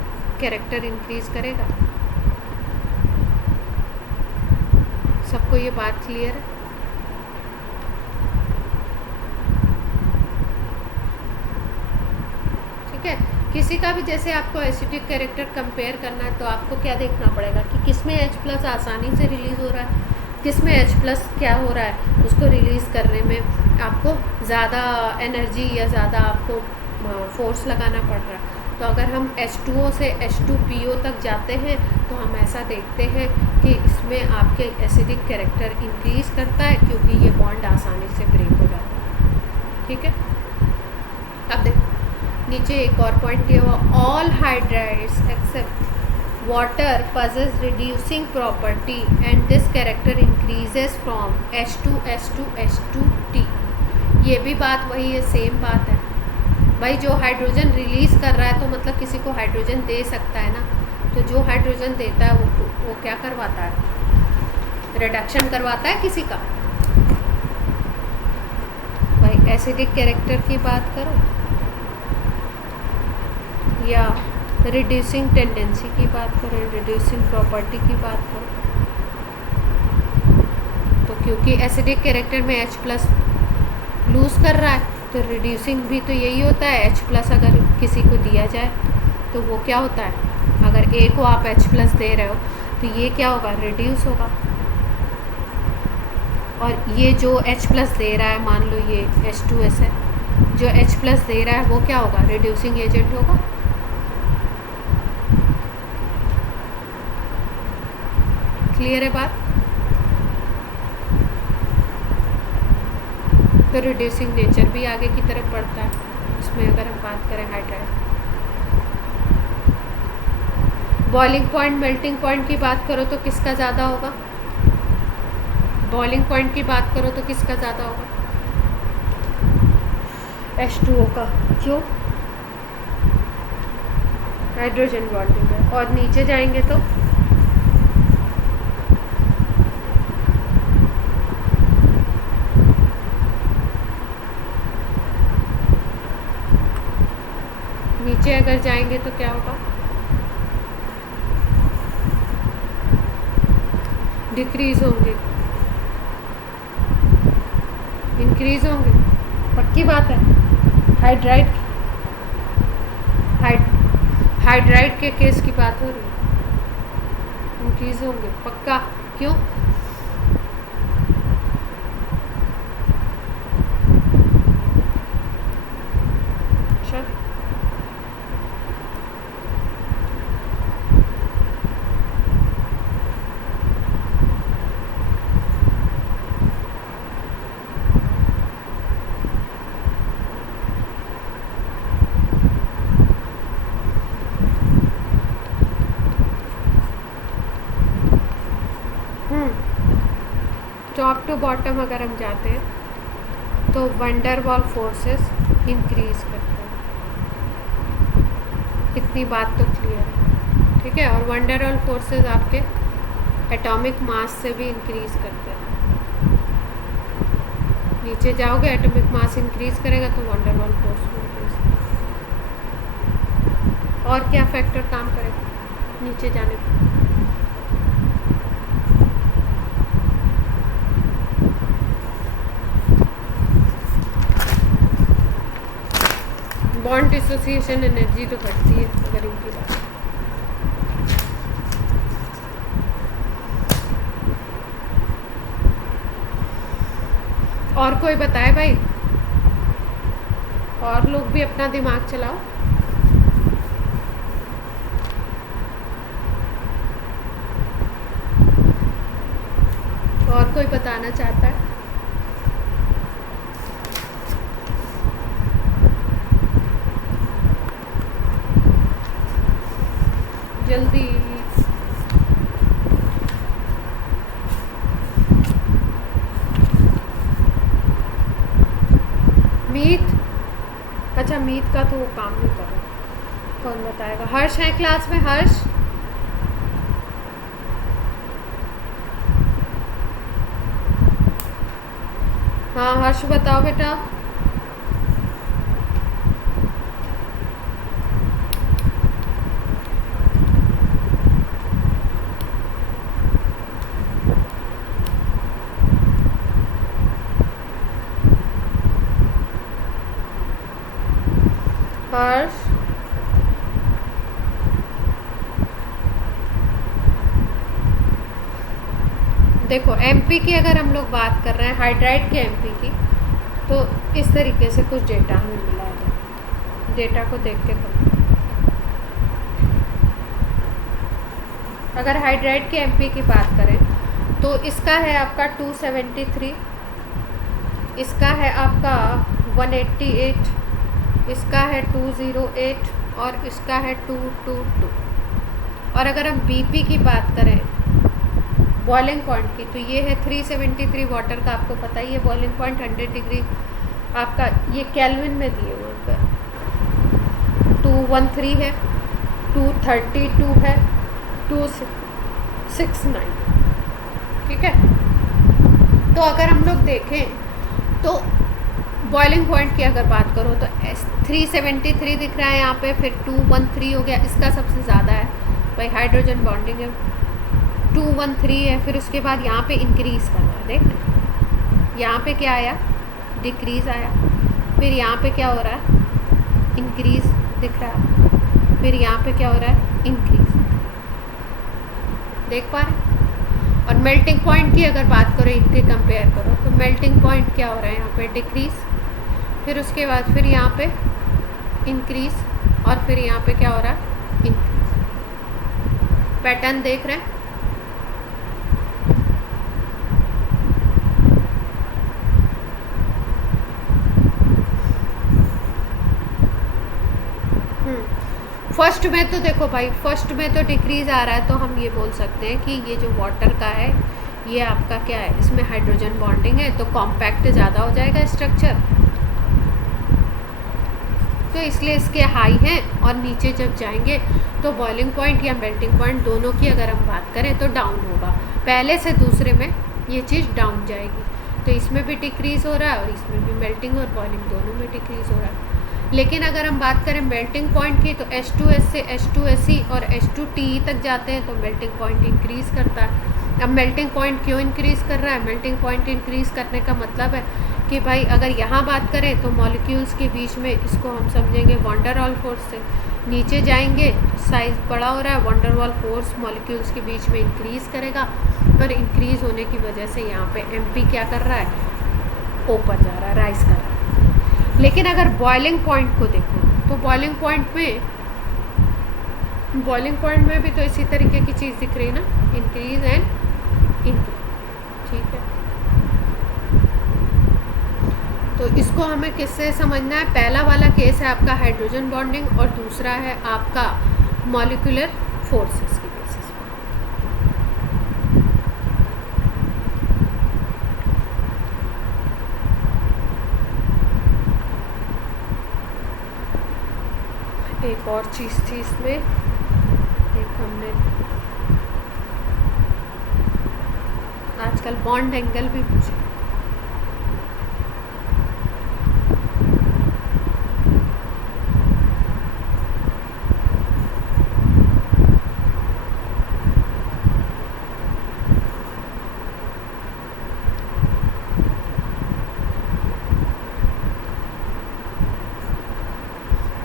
कैरेक्टर इंक्रीज करेगा। सबको ये बात क्लियर है? ठीक है। किसी का भी जैसे आपको एसिडिक कैरेक्टर कंपेयर करना है तो आपको क्या देखना पड़ेगा कि किस में H+ आसानी से रिलीज़ हो रहा है, किस में H+ क्या हो रहा है, उसको रिलीज़ करने में आपको ज़्यादा एनर्जी या ज़्यादा आपको फोर्स लगाना पड़ रहा है। तो अगर हम H2O से H2PO तक जाते हैं तो हम ऐसा देखते हैं कि इसमें आपके एसिडिक कैरेक्टर इंक्रीज़ करता है, क्योंकि ये बॉन्ड आसानी से ब्रेक हो जाता है। ठीक है। अब देखो नीचे एक और पॉइंट दिया हुआ, all hydrides except water possess reducing property and this character increases from H2S to H2T। ये भी बात वही है, सेम बात है भाई। जो हाइड्रोजन रिलीज़ कर रहा है तो मतलब किसी को हाइड्रोजन दे सकता है ना, तो जो हाइड्रोजन देता है वो क्या करवाता है, रिडक्शन करवाता है किसी का। भाई एसिडिक कैरेक्टर की बात करो या रिड्यूसिंग टेंडेंसी की बात करें, रिड्यूसिंग प्रॉपर्टी की बात करें, तो क्योंकि एसिडिक कैरेक्टर में H प्लस लूज़ कर रहा है, तो रिड्यूसिंग भी तो यही होता है। H प्लस अगर किसी को दिया जाए तो वो क्या होता है, अगर A को आप H प्लस दे रहे हो तो ये क्या होगा, रिड्यूस होगा। और ये जो H प्लस दे रहा है, मान लो ये H2S है, जो H प्लस दे रहा है वो क्या होगा, रिड्यूसिंग एजेंट होगा। क्लियर है बात? तो रिड्यूसिंग नेचर भी आगे की तरफ बढ़ता है इसमें। अगर हम बात करें hydride, boiling point melting point की बात करो तो किसका ज़्यादा होगा, बॉइलिंग पॉइंट की बात करो तो किसका ज़्यादा होगा, H2O का। क्यों, हाइड्रोजन बॉन्डिंग है। और नीचे जाएंगे तो नीचे अगर जाएंगे तो क्या होगा, डिक्रीज होंगे, इंक्रीज होंगे। पक्की बात है। हाइड्राइड के केस की बात हो रही है, इंक्रीज होंगे पक्का। क्यों, अच्छा टॉप टू बॉटम अगर हम जाते हैं तो वंडर वॉल फोर्सेस इंक्रीज करते हैं। इतनी बात तो क्लियर है, ठीक है। और वंडर वॉल फोर्सेस आपके एटॉमिक मास से भी इंक्रीज करते हैं। नीचे जाओगे, एटॉमिक मास इंक्रीज करेगा तो वंडर वॉल फोर्स भी इंक्रीज करेगा। और क्या फैक्टर काम करेगा नीचे जाने पर, बॉन्ड डिसोसिएशन एनर्जी तो घटती है अगर इनकी बात। और कोई बताए भाई, और लोग भी अपना दिमाग चलाओ। और कोई बताना चाहता है? जल्दी। मीत, अच्छा मीत का तो वो काम नहीं कर रहा, कौन बताएगा? हर्ष है क्लास में? हर्ष, हाँ हर्ष बताओ बेटा। हर्ष, देखो एमपी की अगर हम लोग बात कर रहे हैं, हाइड्राइड के एमपी की, तो इस तरीके से कुछ डेटा हमें मिला है। डेटा को देख के करते हैं। अगर हाइड्राइड के एमपी की बात करें तो इसका है आपका 273, इसका है आपका 188, इसका है 208 और इसका है 222। और अगर हम बीपी की बात करें बॉइलिंग पॉइंट की, तो ये है 373 वाटर का, आपको पता ही है बॉइलिंग पॉइंट 100 डिग्री आपका, ये केल्विन में दिए हुए पर 213 है, 232 है, 269, ठीक है। तो अगर हम लोग देखें तो बॉइलिंग पॉइंट की अगर बात करो तो 373 दिख रहा है यहाँ पे, फिर 213 हो गया, इसका सबसे ज़्यादा है भाई, हाइड्रोजन बॉन्डिंग है। 213 है, फिर उसके बाद यहाँ पे इंक्रीज़ कर रहा है, देख यहाँ पे क्या आया, डिक्रीज़ आया, फिर यहाँ पे क्या हो रहा है, इंक्रीज़ दिख रहा है, फिर यहाँ पे क्या हो रहा है, इंक्रीज़, देख पा रहे। और मेल्टिंग पॉइंट की अगर बात करो, इनके कंपेयर करो, तो मेल्टिंग पॉइंट क्या हो रहा है यहाँ पे, डिक्रीज़, फिर उसके बाद फिर यहाँ पे इंक्रीज़, और फिर यहाँ पे क्या हो रहा है, इंक्रीज़। पैटर्न देख रहे हैं। फर्स्ट में तो देखो भाई, फर्स्ट में तो डिक्रीज़ आ रहा है, तो हम ये बोल सकते हैं कि ये जो वाटर का है ये आपका क्या है, इसमें हाइड्रोजन बॉन्डिंग है, तो कॉम्पैक्ट ज़्यादा हो जाएगा स्ट्रक्चर, तो इसलिए इसके हाई हैं। और नीचे जब जाएंगे तो बॉइलिंग पॉइंट या मेल्टिंग पॉइंट दोनों की अगर हम बात करें तो डाउन होगा, पहले से दूसरे में ये चीज़ डाउन जाएगी, तो इसमें भी डिक्रीज़ हो रहा है और इसमें भी, मेल्टिंग और बॉइलिंग दोनों में डिक्रीज़ हो रहा है। लेकिन अगर हम बात करें मेल्टिंग पॉइंट की, तो H2S से H2Se और H2Te तक जाते हैं, तो मेल्टिंग पॉइंट इंक्रीज़ करता है। अब मेल्टिंग पॉइंट क्यों इंक्रीज़ कर रहा है, मेल्टिंग पॉइंट इंक्रीज़ करने का मतलब है कि भाई अगर यहाँ बात करें तो मॉलिक्यूल्स के बीच में, इसको हम समझेंगे वंडर वॉल फोर्स से, नीचे जाएंगे साइज़ बड़ा हो रहा है, वंडर वॉल फोर्स मॉलिक्यूल्स के बीच में इंक्रीज़ करेगा, और इंक्रीज़ होने की वजह से यहाँ पे MP क्या कर रहा है, ऊपर जा रहा है, राइज कर रहा है। लेकिन अगर बॉइलिंग पॉइंट को देखो, तो बॉइलिंग पॉइंट में भी तो इसी तरीके की चीज़ दिख रही है ना, इंक्रीज एंड इंक्रीज, ठीक है। तो इसको हमें किससे समझना है, पहला वाला केस है आपका हाइड्रोजन बॉन्डिंग, और दूसरा है आपका मॉलिक्यूलर फोर्सेस की बेसिस पे। एक और चीज़ थी इसमें, एक हमने आजकल बॉन्ड एंगल भी पूछे,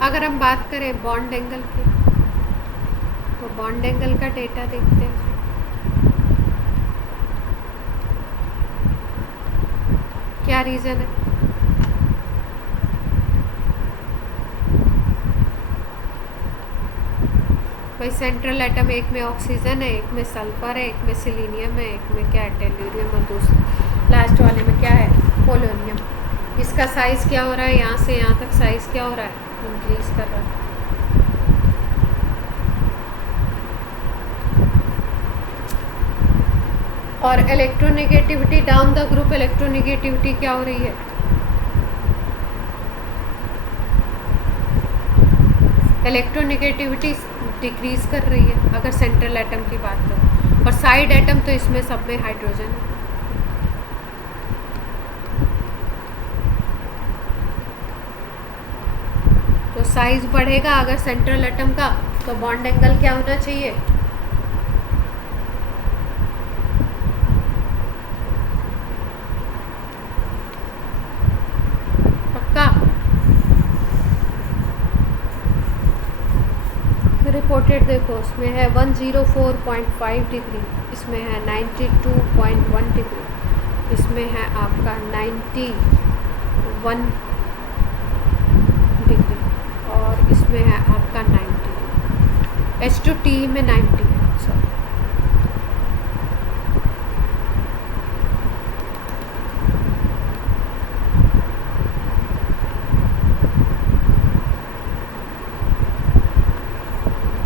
अगर हम बात करें बॉन्ड एंगल की, तो बॉन्ड एंगल का डेटा देखते हैं। क्या रीज़न है, भाई सेंट्रल एटम, एक में ऑक्सीजन है, एक में सल्फर है, एक में सिलीनियम है, एक में क्या है, टेल्यूरियम, और दूसरे लास्ट वाले में क्या है, पोलोनियम। इसका साइज़ क्या हो रहा है, यहाँ से यहाँ तक साइज़ क्या हो रहा है, इंक्रीज कर रहा है। और electronegativity down the group, electronegativity क्या हो रही है, इलेक्ट्रोनेगेटिविटी डिक्रीज कर रही है अगर सेंट्रल एटम की बात करें, और साइड एटम तो इसमें सब में हाइड्रोजन है। तो साइज बढ़ेगा अगर सेंट्रल एटम का, तो बॉन्ड एंगल क्या होना चाहिए, पक्का। रिपोर्टेड देखो, उसमें है 104.5 डिग्री, इसमें है 92.1 डिग्री, इसमें है आपका 91 डिग्री, और इसमें है आपका 90। H2Te में 90 है, सॉरी।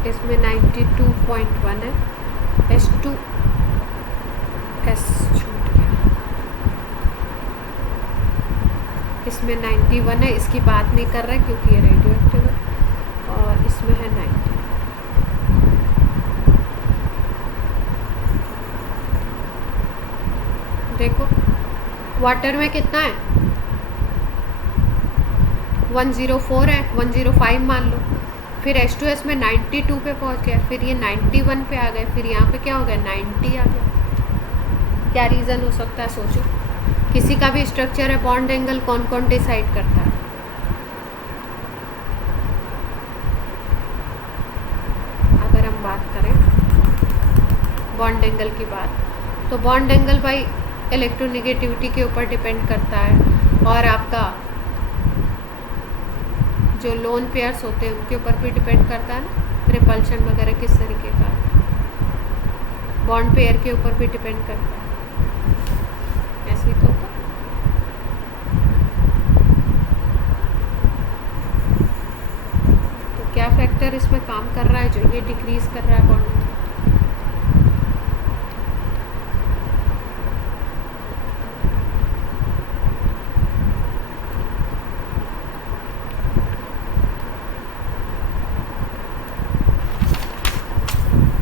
इसमें 92.1 है, H2S छूट गया, इसमें 91 है, इसकी बात नहीं कर रहा है क्योंकि ये रेडियो एक्टिव है, और इसमें है 90। देखो वाटर में कितना है, 104 है, 105 मान लो। फिर H2S में 92 पे पहुंच गया, फिर ये 91 पे आ गए, फिर यहाँ पे क्या हो गया 90 आ गया। क्या रीज़न हो सकता है सोचो। किसी का भी स्ट्रक्चर है, बॉन्ड एंगल कौन कौन डिसाइड करता है। अगर हम बात करें बॉन्ड एंगल की बात, तो बॉन्ड एंगल भाई इलेक्ट्रोनेगेटिविटी के ऊपर डिपेंड करता है, और आपका जो लोन पेयर्स होते हैं उनके ऊपर भी डिपेंड करता है ना, रिपल्शन वगैरह किस तरीके का, बॉन्ड पेयर के ऊपर भी डिपेंड करता है। ऐसे ही तो होता है। तो क्या फैक्टर इसमें काम कर रहा है जो ये डिक्रीज कर रहा है बॉन्ड?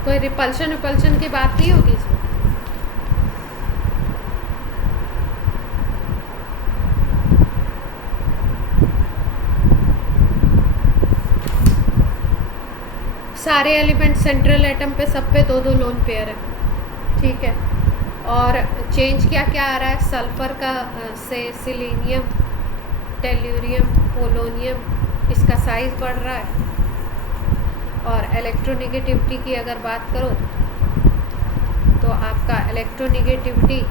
कोई रिपल्शन की बात नहीं होगी इसमें। सारे एलिमेंट सेंट्रल एटम पे सब पे दो दो लोन पेयर है, ठीक है। और चेंज क्या क्या आ रहा है, सल्फर का से सिलीनियम, टेल्यूरियम, पोलोनियम, इसका साइज बढ़ रहा है। और इलेक्ट्रोनेगेटिविटी की अगर बात करो तो आपका electronegativity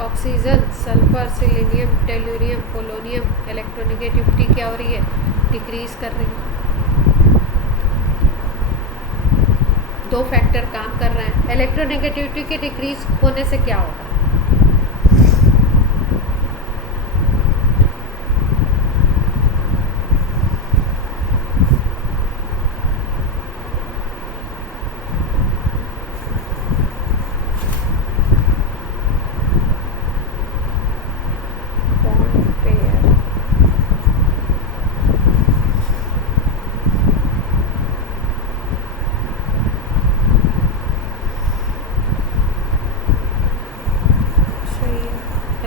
oxygen, sulphur, selenium, tellurium, polonium, electronegativity क्या हो रही है, डिक्रीज कर रही है। दो फैक्टर काम कर रहे हैं। इलेक्ट्रोनेगेटिविटी के डिक्रीज होने से क्या होगा,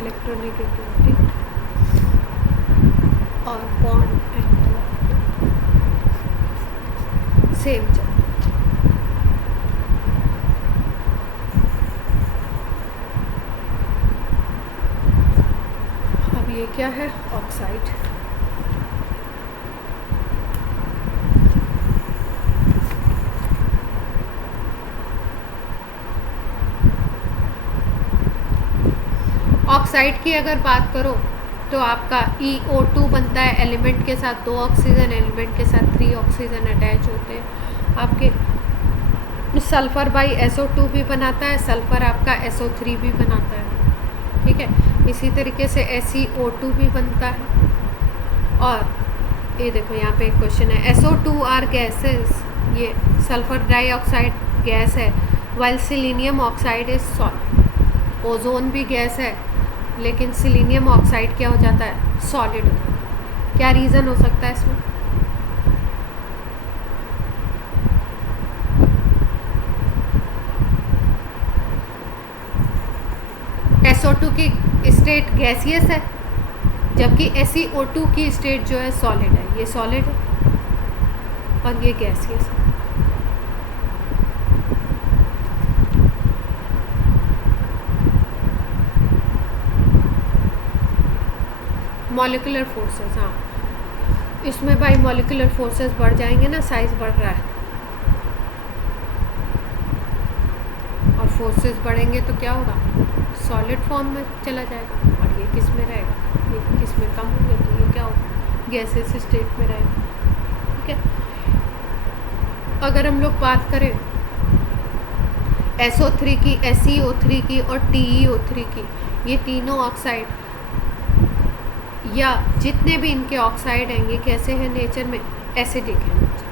इलेक्ट्रोनेगेटिविटी और बॉन्ड एंगल सेम चल। अब ये क्या है, ऑक्साइड। ऑक्साइड की अगर बात करो तो आपका EO2 बनता है एलिमेंट के साथ 2 ऑक्सीजन, एलिमेंट के साथ 3 ऑक्सीजन अटैच होते हैं। आपके सल्फ़र बाई SO2 भी बनाता है, सल्फ़र आपका SO3 भी बनाता है, ठीक है। इसी तरीके से SeO2 भी बनता है। और ये देखो यहाँ पे एक क्वेश्चन है, SO2 आर गैसेस, ये सल्फ़र डाइऑक्साइड गैस है, while selenium oxide is solid. Ozone भी गैस है लेकिन सिलीनियम ऑक्साइड क्या हो जाता है, सॉलिड हो जाता है। क्या रीज़न हो सकता है इसमें? SO2 की स्टेट गैसियस है जबकि SeO2 की स्टेट जो है सॉलिड है। ये सॉलिड है और ये गैसियस है। मॉलिक्यूलर फोर्सेस, हाँ इसमें भाई मॉलिक्यूलर फोर्सेस बढ़ जाएंगे ना, साइज बढ़ रहा है और फोर्सेस बढ़ेंगे तो क्या होगा, सॉलिड फॉर्म में चला जाएगा। और ये किस में रहेगा, ये किस में कम होंगे तो ये क्या होगा, गैसेस स्टेट में रहेगा, ठीक है। अगर हम लोग बात करें SO3 की, SeO3 की और TeO3 की, ये तीनों ऑक्साइड या जितने भी इनके ऑक्साइड हैं ये कैसे हैं नेचर में, एसिडिक है नेचर।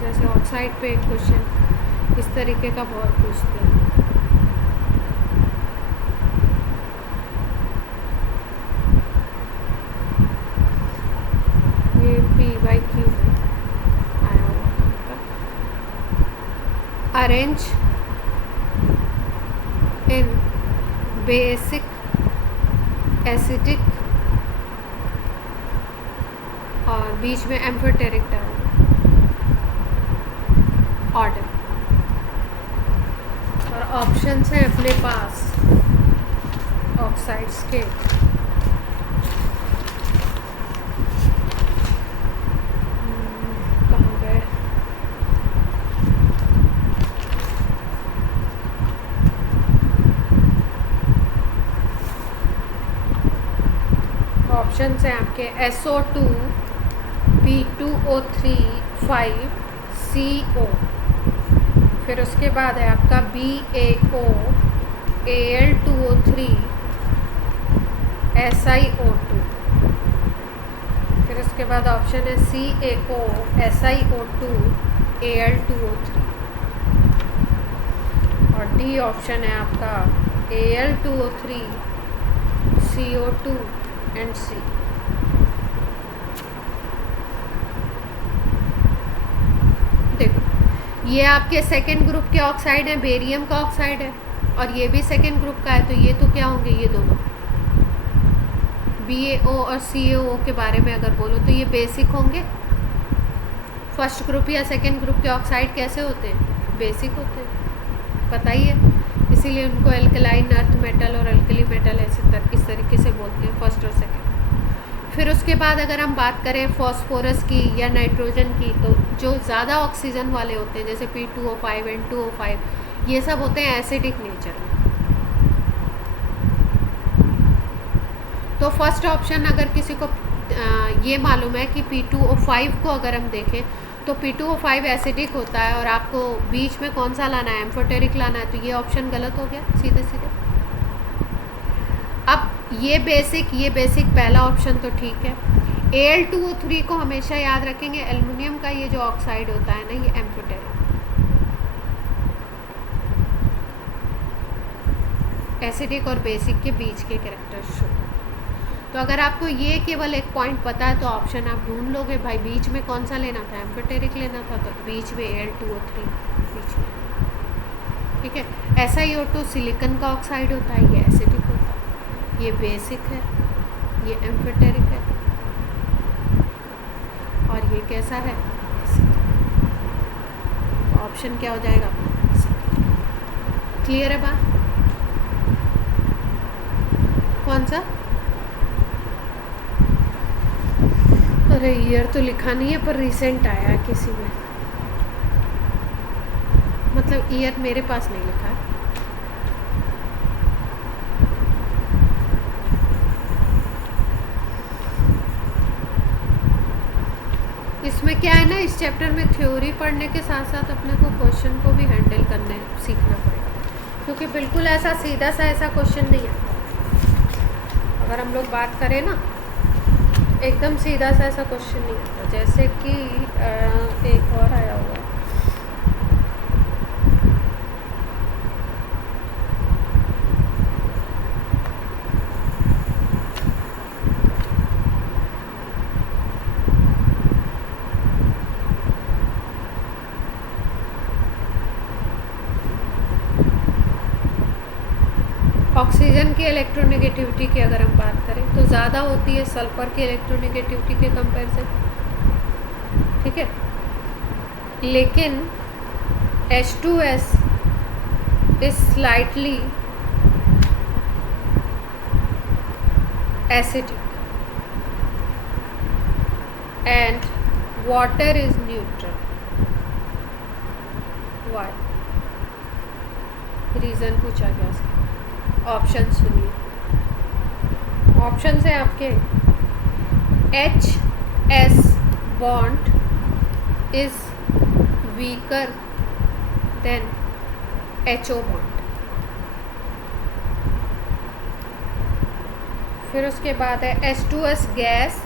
जैसे ऑक्साइड पे एक क्वेश्चन इस तरीके का बहुत पूछते हैं, ये PYQ है आया हुआ था। अरेंज इन बेसिक एसिडिक और बीच में एम्फोटेरिक डाल ऑर्डर। और ऑप्शंस हैं अपने पास ऑक्साइड्स के। कहाँ गए? ऑप्शंस हैं आपके SO2 P2O3 5CO, फिर उसके बाद है आपका BaO Al2O3 SiO2, फिर उसके बाद ऑप्शन है CaO SiO2 Al2O3 और डी ऑप्शन है आपका Al2O3 CO2 एंड C। देखो ये आपके सेकेंड ग्रुप के ऑक्साइड हैं, बेरियम का ऑक्साइड है और ये भी सेकेंड ग्रुप का है, तो ये तो क्या होंगे, ये दोनों BaO और CaO के बारे में अगर बोलो तो ये बेसिक होंगे। फर्स्ट ग्रुप या सेकेंड ग्रुप के ऑक्साइड कैसे होते हैं, बेसिक होते हैं, पता ही है, इसीलिए उनको एल्कलाइन अर्थ मेटल और अल्कली मेटल इस तरीके से बोलते हैं, फर्स्ट और सेकेंड। फिर उसके बाद अगर हम बात करें फॉस्फोरस की या नाइट्रोजन की, तो जो ज़्यादा ऑक्सीजन वाले होते हैं जैसे P2O5 N2O5 ये सब होते हैं एसिडिक नेचर में। तो फर्स्ट ऑप्शन अगर किसी को ये मालूम है कि P2O5 को अगर हम देखें तो P2O5 एसिडिक होता है और आपको बीच में कौन सा लाना है, एम्फोटेरिक लाना है, तो ये ऑप्शन गलत हो गया सीधे सीधे। अब ये बेसिक पहला ऑप्शन तो ठीक है। Al2O3 को हमेशा याद रखेंगे, एल्युमिनियम का ये जो ऑक्साइड होता है ना, ये एम्फोटेरिक, एसिडिक और बेसिक के बीच के कैरेक्टर्स शो। तो अगर आपको ये केवल एक पॉइंट पता है तो ऑप्शन आप ढूंढ लोगे, भाई बीच में कौन सा लेना था, एम्फोटेरिक लेना था, तो बीच में Al2O3 बीच में, ठीक है। SiO2 सिलिकॉन का ऑक्साइड होता है, ये एसिडिक होता है, ये बेसिक है, ये एम्फोटेरिक है और ये कैसा है, तो ऑप्शन क्या हो जाएगा, क्लियर है बात? कौन सा? अरे ईयर तो लिखा नहीं है पर रिसेंट आया किसी में, मतलब ईयर मेरे पास नहीं लिखा है। इसमें क्या है ना, इस चैप्टर में थ्योरी पढ़ने के साथ साथ अपने को क्वेश्चन को भी हैंडल करने सीखना पड़ेगा, क्योंकि बिल्कुल ऐसा सीधा सा ऐसा क्वेश्चन नहीं आता। अगर हम लोग बात करें ना, एकदम सीधा सा ऐसा क्वेश्चन नहीं आता, जैसे कि एक और आया हुआ है, ऑक्सीजन की इलेक्ट्रोनेगेटिविटी की अगर हम बात करें तो ज़्यादा होती है सल्फर की इलेक्ट्रोनेगेटिविटी के कंपैरिजन, ठीक है। लेकिन H2S is slightly acidic and water is neutral. Why? Reason पूछा गया इसका। ऑप्शन सुनिए, ऑप्शन है आपके HS bond is weaker than HO bond. फिर उसके बाद है H2S गैस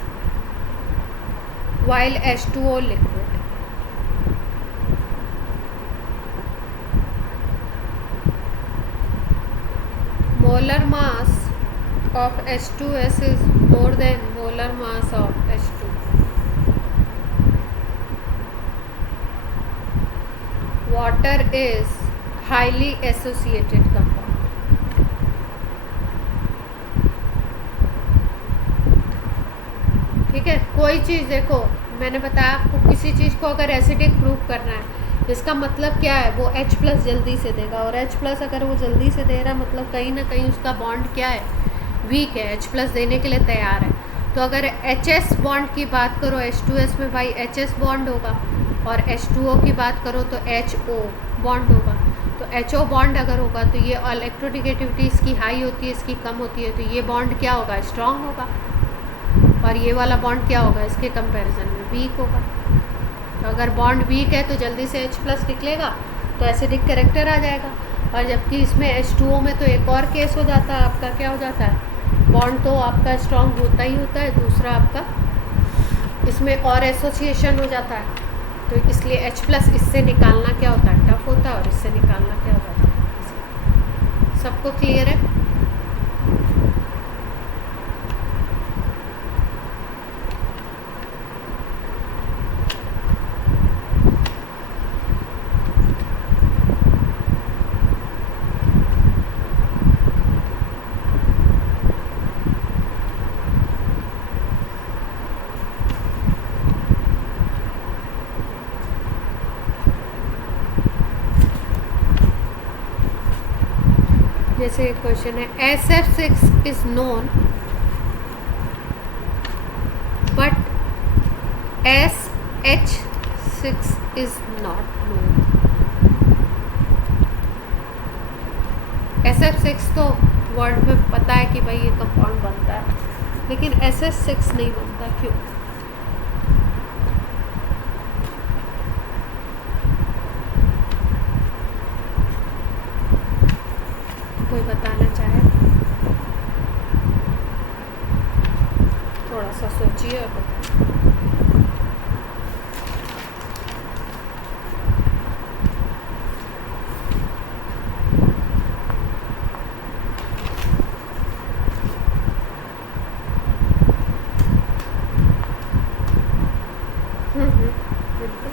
while H2O लिक्विड। molar mass of H2S is more than molar mass of H2. Water is highly associated compound. ठीक है। कोई चीज़ देखो, मैंने बताया आपको, किसी चीज़ को अगर एसिडिक प्रूव करना है, इसका मतलब क्या है, वो H+ जल्दी से देगा, और H+ अगर वो जल्दी से दे रहा है मतलब कहीं ना कहीं उसका बॉन्ड क्या है, वीक है, H+ देने के लिए तैयार है। तो अगर HS बॉन्ड की बात करो H2S में, भाई HS बॉन्ड होगा, और H2O की बात करो तो HO बॉन्ड होगा। तो HO बॉन्ड अगर होगा तो ये इलेक्ट्रोनेगेटिविटी इसकी हाई होती है, इसकी कम होती है, तो ये बॉन्ड क्या होगा, स्ट्रांग होगा, और ये वाला बॉन्ड क्या होगा, इसके कंपैरिजन में वीक होगा। तो अगर बॉन्ड वीक है तो जल्दी से H+ निकलेगा, तो एसिडिक कैरेक्टर आ जाएगा। और जबकि इसमें H2O में तो एक और केस हो जाता है, आपका क्या हो जाता है, बॉन्ड तो आपका स्ट्रांग होता ही होता है, दूसरा आपका इसमें और एसोसिएशन हो जाता है। तो इसलिए H+ इससे निकालना क्या होता है, टफ होता है, और इससे निकालना क्या हो जाता है। सबको क्लियर है? जैसे एक क्वेश्चन है, SF6 is known but SH6 is not known. SF6 तो वर्ल्ड में पता है कि भाई ये कंपाउंड बनता है, लेकिन SH6 नहीं बनता, क्यों? कोई बताना चाहे? थोड़ा सा सोचिए और बताइए। बिल्कुल।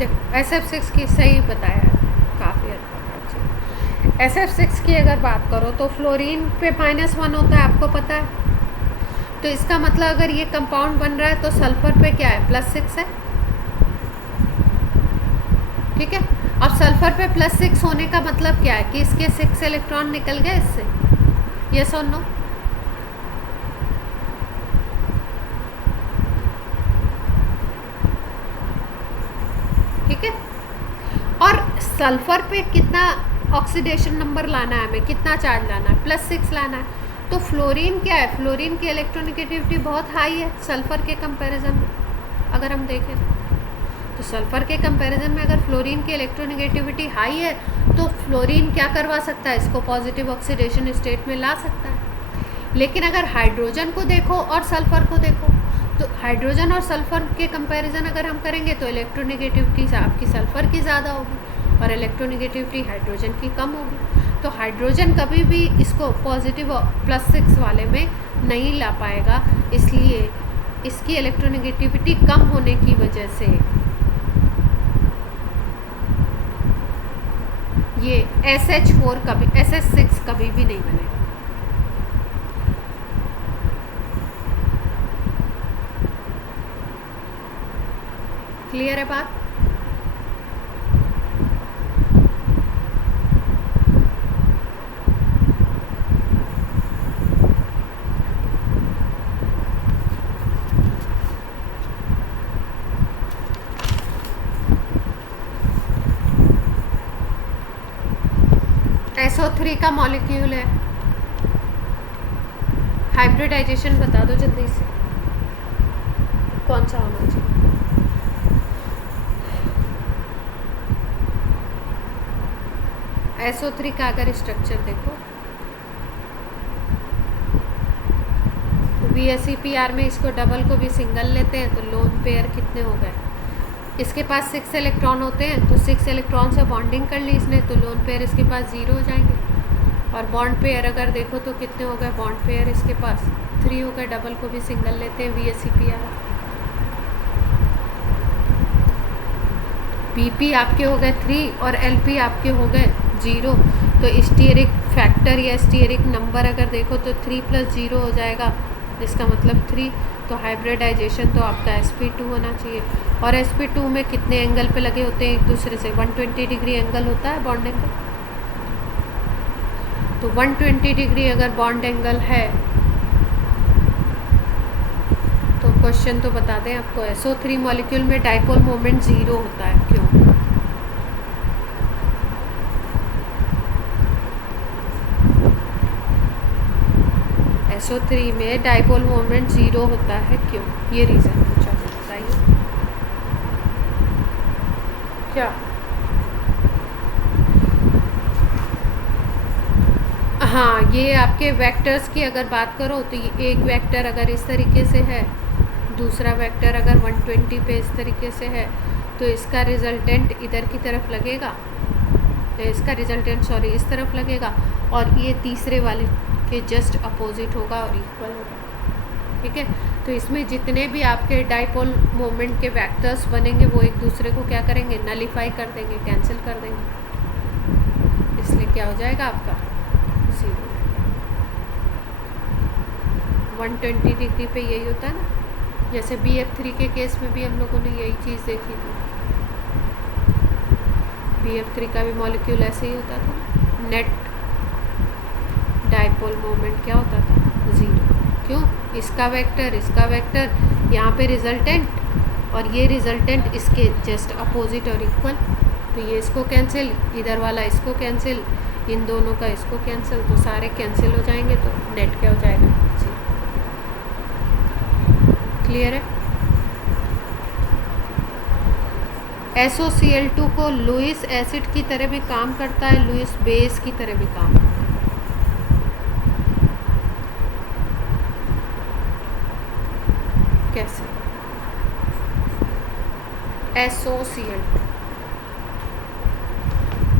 देखो SF6 की सही बताया है, काफ़ी अच्छा। SF6 की अगर बात करो तो फ्लोरीन पे -1 होता है, आपको पता है। तो इसका मतलब अगर ये कंपाउंड बन रहा है तो सल्फर पे क्या है, +6 है, ठीक है। अब सल्फर पे +6 होने का मतलब क्या है, कि इसके 6 इलेक्ट्रॉन निकल गए इससे, यस और नो? ठीक है। और सल्फर पे कितना ऑक्सीडेशन नंबर लाना है हमें, कितना चार्ज लाना है, +6 लाना है। तो फ्लोरीन क्या है, फ्लोरीन की इलेक्ट्रोनेगेटिविटी बहुत हाई है सल्फर के कंपैरिजन में, अगर हम देखें तो सल्फर के कंपैरिजन में अगर फ्लोरीन की इलेक्ट्रोनेगेटिविटी हाई है तो फ्लोरीन क्या करवा सकता है, इसको पॉजिटिव ऑक्सीडेशन स्टेट में ला सकता है। लेकिन अगर हाइड्रोजन को देखो और सल्फर को देखो, तो हाइड्रोजन और सल्फर के कंपैरिजन अगर हम करेंगे तो इलेक्ट्रोनेगेटिविटी आपकी सल्फर की ज़्यादा होगी और इलेक्ट्रोनेगेटिविटी हाइड्रोजन की कम होगी। तो हाइड्रोजन कभी भी इसको पॉजिटिव +6 वाले में नहीं ला पाएगा, इसलिए इसकी इलेक्ट्रोनेगेटिविटी कम होने की वजह से ये SH6 कभी भी नहीं बनेगा। क्लियर है बात? SO3 का मॉलिक्यूल है, हाइब्रिडाइजेशन बता दो जल्दी से, कौन सा होना चाहिए? SO3 का अगर स्ट्रक्चर देखो तो BSEPR में इसको डबल को भी सिंगल लेते हैं तो लोन पेयर कितने हो गए, इसके पास 6 इलेक्ट्रॉन होते हैं तो 6 इलेक्ट्रॉन से बॉन्डिंग कर ली इसने तो लोन पेयर इसके पास 0 हो जाएंगे, और बॉन्ड पेयर अगर देखो तो कितने हो गए बॉन्ड पेयर इसके पास 3 हो गए, डबल को भी सिंगल लेते हैं, VSEPR। PP आपके हो गए 3 और LP आपके हो गए 0। तो स्टीयरिक फैक्टर या स्टीयरिक नंबर अगर देखो तो 3 + 0 हो जाएगा, इसका मतलब 3। तो हाइब्रिडाइजेशन तो आपका sp2 होना चाहिए। और sp2 में कितने एंगल पे लगे होते हैं एक दूसरे से, 120 डिग्री एंगल होता है बॉन्ड एंगल। तो 120 डिग्री अगर बॉन्ड एंगल है तो क्वेश्चन तो बता दें आपको, SO3 मॉलिक्यूल में डाइपोल मोमेंट 0 होता है, क्यों? SO3 में डाइपोल मोमेंट 0 होता है, क्यों? ये रीज़न पूछा, बताइए क्या? हाँ, ये आपके वेक्टर्स की अगर बात करो तो ये एक वेक्टर अगर इस तरीके से है, दूसरा वेक्टर अगर 120 पे इस तरीके से है, तो इसका रिजल्टेंट इधर की तरफ लगेगा, इसका रिजल्टेंट सॉरी इस तरफ लगेगा, और ये तीसरे वाले के जस्ट अपोजिट होगा और इक्वल होगा, ठीक है। तो इसमें जितने भी आपके डाइपोल मोमेंट के वेक्टर्स बनेंगे वो एक दूसरे को क्या करेंगे, नलीफाई कर देंगे, कैंसिल कर देंगे, इसलिए क्या हो जाएगा आपका 0। 120 डिग्री पे यही होता है ना, जैसे BF3 के केस में भी हम लोगों ने यही चीज़ देखी थी। BF3 का भी मॉलिक्यूल ऐसे ही होता था, नेट डाइपोल मोमेंट क्या होता था, 0। क्यों? इसका वेक्टर यहाँ पे रिजल्टेंट और ये रिजल्टेंट इसके जस्ट अपोजिट और इक्वल, तो ये इसको कैंसिल, इधर वाला इसको कैंसिल, इन दोनों का इसको कैंसिल, तो सारे कैंसिल हो जाएंगे, तो नेट क्या हो जाएगा, 0। क्लियर है? SOCl2 को लुईस एसिड की तरह भी काम करता है, लुईस बेस की तरह भी काम करता है। कैसे? SOCl2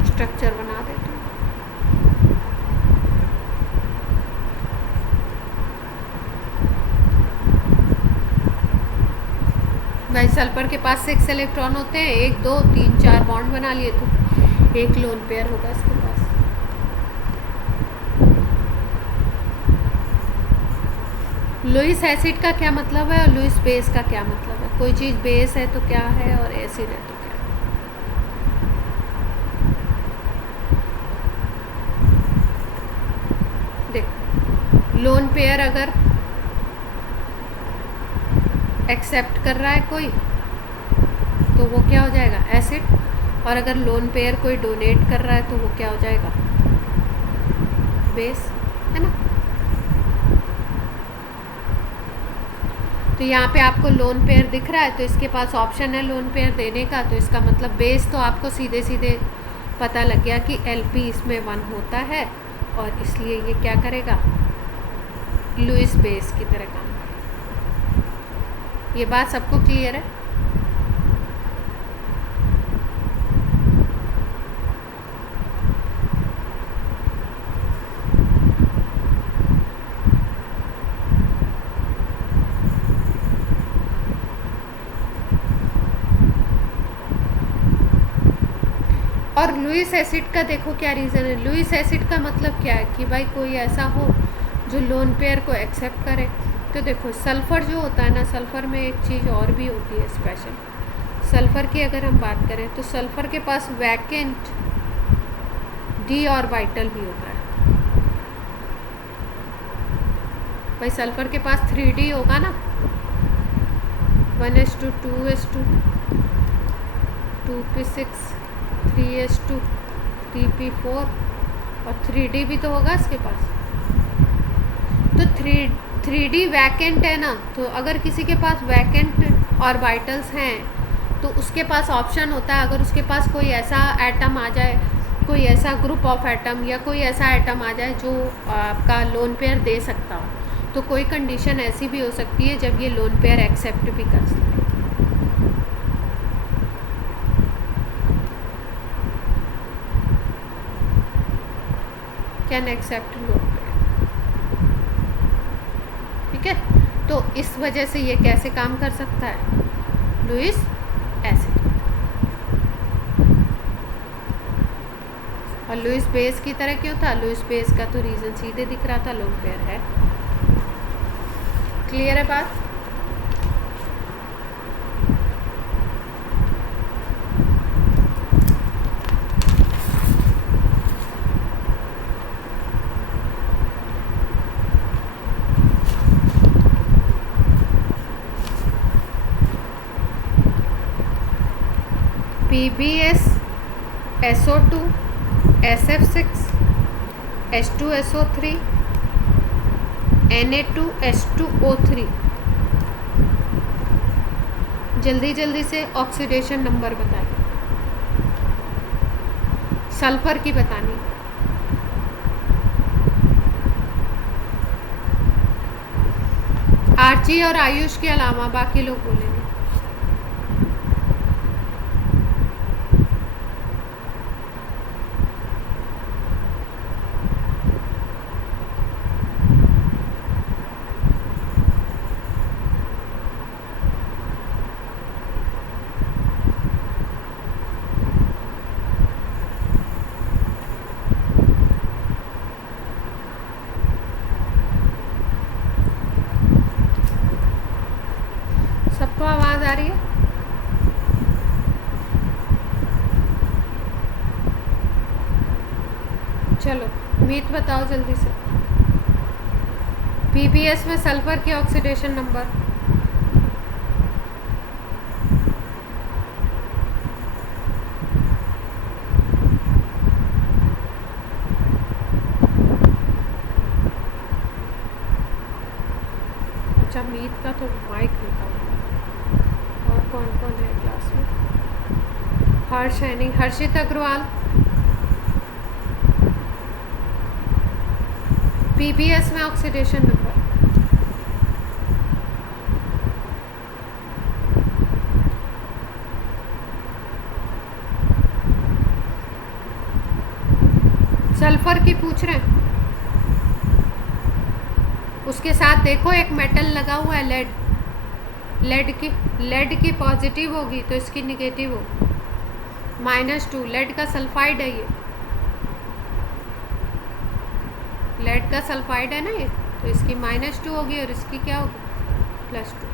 स्ट्रक्चर बना देते हैं। भाई सल्फर के पास 6 इलेक्ट्रॉन होते हैं, 1 2 3 4 बॉन्ड बना लिए तो एक लोन पेयर होगा इसके पास। लुईस एसिड का क्या मतलब है और लुईस बेस का क्या मतलब है? कोई चीज़ बेस है तो क्या है और एसिड है तो क्या है? देखो, लोन पेयर अगर एक्सेप्ट कर रहा है कोई तो वो क्या हो जाएगा, एसिड, और अगर लोन पेयर कोई डोनेट कर रहा है तो वो क्या हो जाएगा, बेस, है ना। तो यहाँ पे आपको लोन पेयर दिख रहा है तो इसके पास ऑप्शन है लोन पेयर देने का, तो इसका मतलब बेस तो आपको सीधे सीधे पता लग गया कि LP इसमें 1 होता है, और इसलिए ये क्या करेगा, लुईस बेस की तरह काम करेगा। ये बात सबको क्लियर है? और लुईस एसिड का देखो क्या रीज़न है। लुईस एसिड का मतलब क्या है कि भाई कोई ऐसा हो जो लोन पेयर को एक्सेप्ट करे। तो देखो सल्फ़र जो होता है ना, सल्फ़र में एक चीज़ और भी होती है स्पेशल। सल्फ़र की अगर हम बात करें तो सल्फ़र के पास वैकेंट डी ऑर्बिटल भी होता है। भाई सल्फ़र के पास 3D होगा ना, 1s2 2s2 2p6 3s2 3p4 और 3D भी तो होगा इसके पास। तो 3D वैकेंट है ना, तो अगर किसी के पास वैकेंट ऑर्बिटल्स हैं तो उसके पास ऑप्शन होता है, अगर उसके पास कोई ऐसा एटम आ जाए, कोई ऐसा ग्रुप ऑफ एटम या कोई ऐसा एटम आ जाए जो आपका लोन पेयर दे सकता हो, तो कोई कंडीशन ऐसी भी हो सकती है जब ये लोन पेयर एक्सेप्ट भी कर सकते हैं। Can accept lone pair. ठीक है, तो इस वजह से ये कैसे काम कर सकता है, लुईस एसिड। और लुईस बेस की तरह क्यों था, लुईस बेस का तो रीज़न सीधे दिख रहा था, लोन पेयर है। क्लियर है बात? PbS SO2 SF6 H2SO3 Na2H2O3। जल्दी जल्दी से ऑक्सीडेशन नंबर बताइए, सल्फर की बतानी। आर्ची और आयुष के अलावा बाकी लोग बोलेंगे। सबको आवाज़ आ रही है? चलो मीत बताओ जल्दी से। PbS में सल्फर की ऑक्सीडेशन नंबर, अच्छा मीत का तो माइक निकाल। और कौन कौन है क्लास में? हर्ष सैनी, हर्षित अग्रवाल। PbS में ऑक्सीडेशन नंबर, सल्फर की पूछ रहे हैं। उसके साथ देखो एक मेटल लगा हुआ है, लेड की पॉजिटिव होगी तो इसकी निगेटिव होगी, -2। लेड का सल्फाइड है ये, लेड का सल्फाइड है ना ये, तो इसकी -2 होगी और इसकी क्या होगी, +2।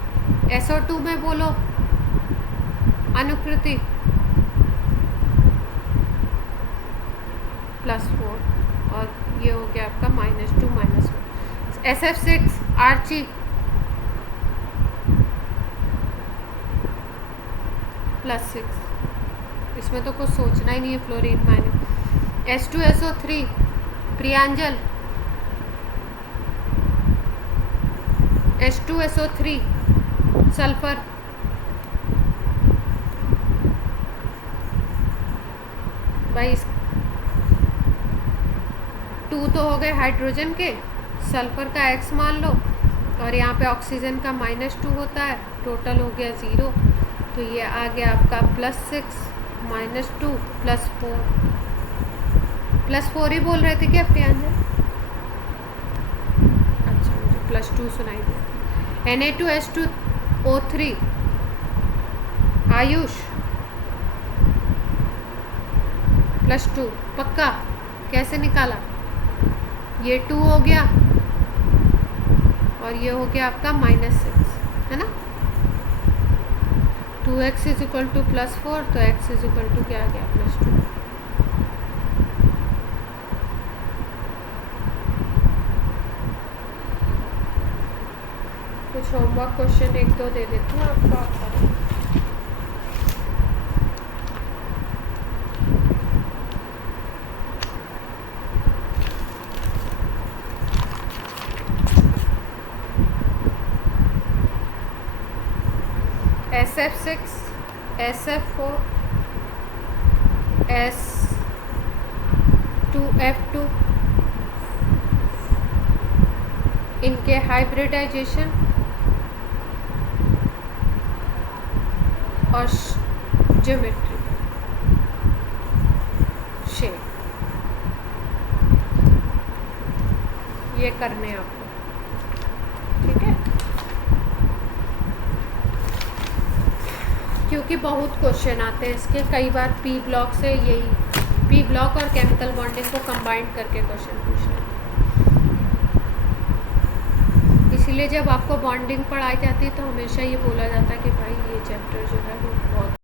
SO2 में बोलो अनुकृति, +4 और ये हो गया आपका -2 -1। SF6 Archie, +6। इसमें तो कुछ सोचना ही नहीं है, fluorine minus. H2SO3 प्रियांजल, H2SO3 sulphur, भाई 2 तो हो गए हाइड्रोजन के, सल्फर का X मान लो और यहाँ पे ऑक्सीजन का -2 होता है, टोटल हो गया 0। तो ये आ गया आपका +6 -2 +4। +4 ही बोल रहे थे क्या प्रियांजल? अच्छा मुझे +2 सुनाई दिया। Na2H2O3 आयुष, +2 पक्का? कैसे निकाला? ये 2 हो गया और ये हो गया आपका -6, है ना। 2x = +4, तो x = क्या आ गया, +2। कुछ होमवर्क क्वेश्चन 1-2 दे देती हूँ आपका। SF6 SF4 S2F2 इनके हाइब्रिडाइजेशन और ज्योमेट्री शेप। ये करने हैं आपको, ठीक है। क्योंकि बहुत क्वेश्चन आते हैं इसके, कई बार पी ब्लॉक से यही पी ब्लॉक और केमिकल बॉन्डिंग को कंबाइंड करके क्वेश्चन पूछ लेते हैं। इसलिए जब आपको बॉन्डिंग पढ़ाई जाती है तो हमेशा ये बोला जाता है कि भाई ये चैप्टर जो है वो बहुत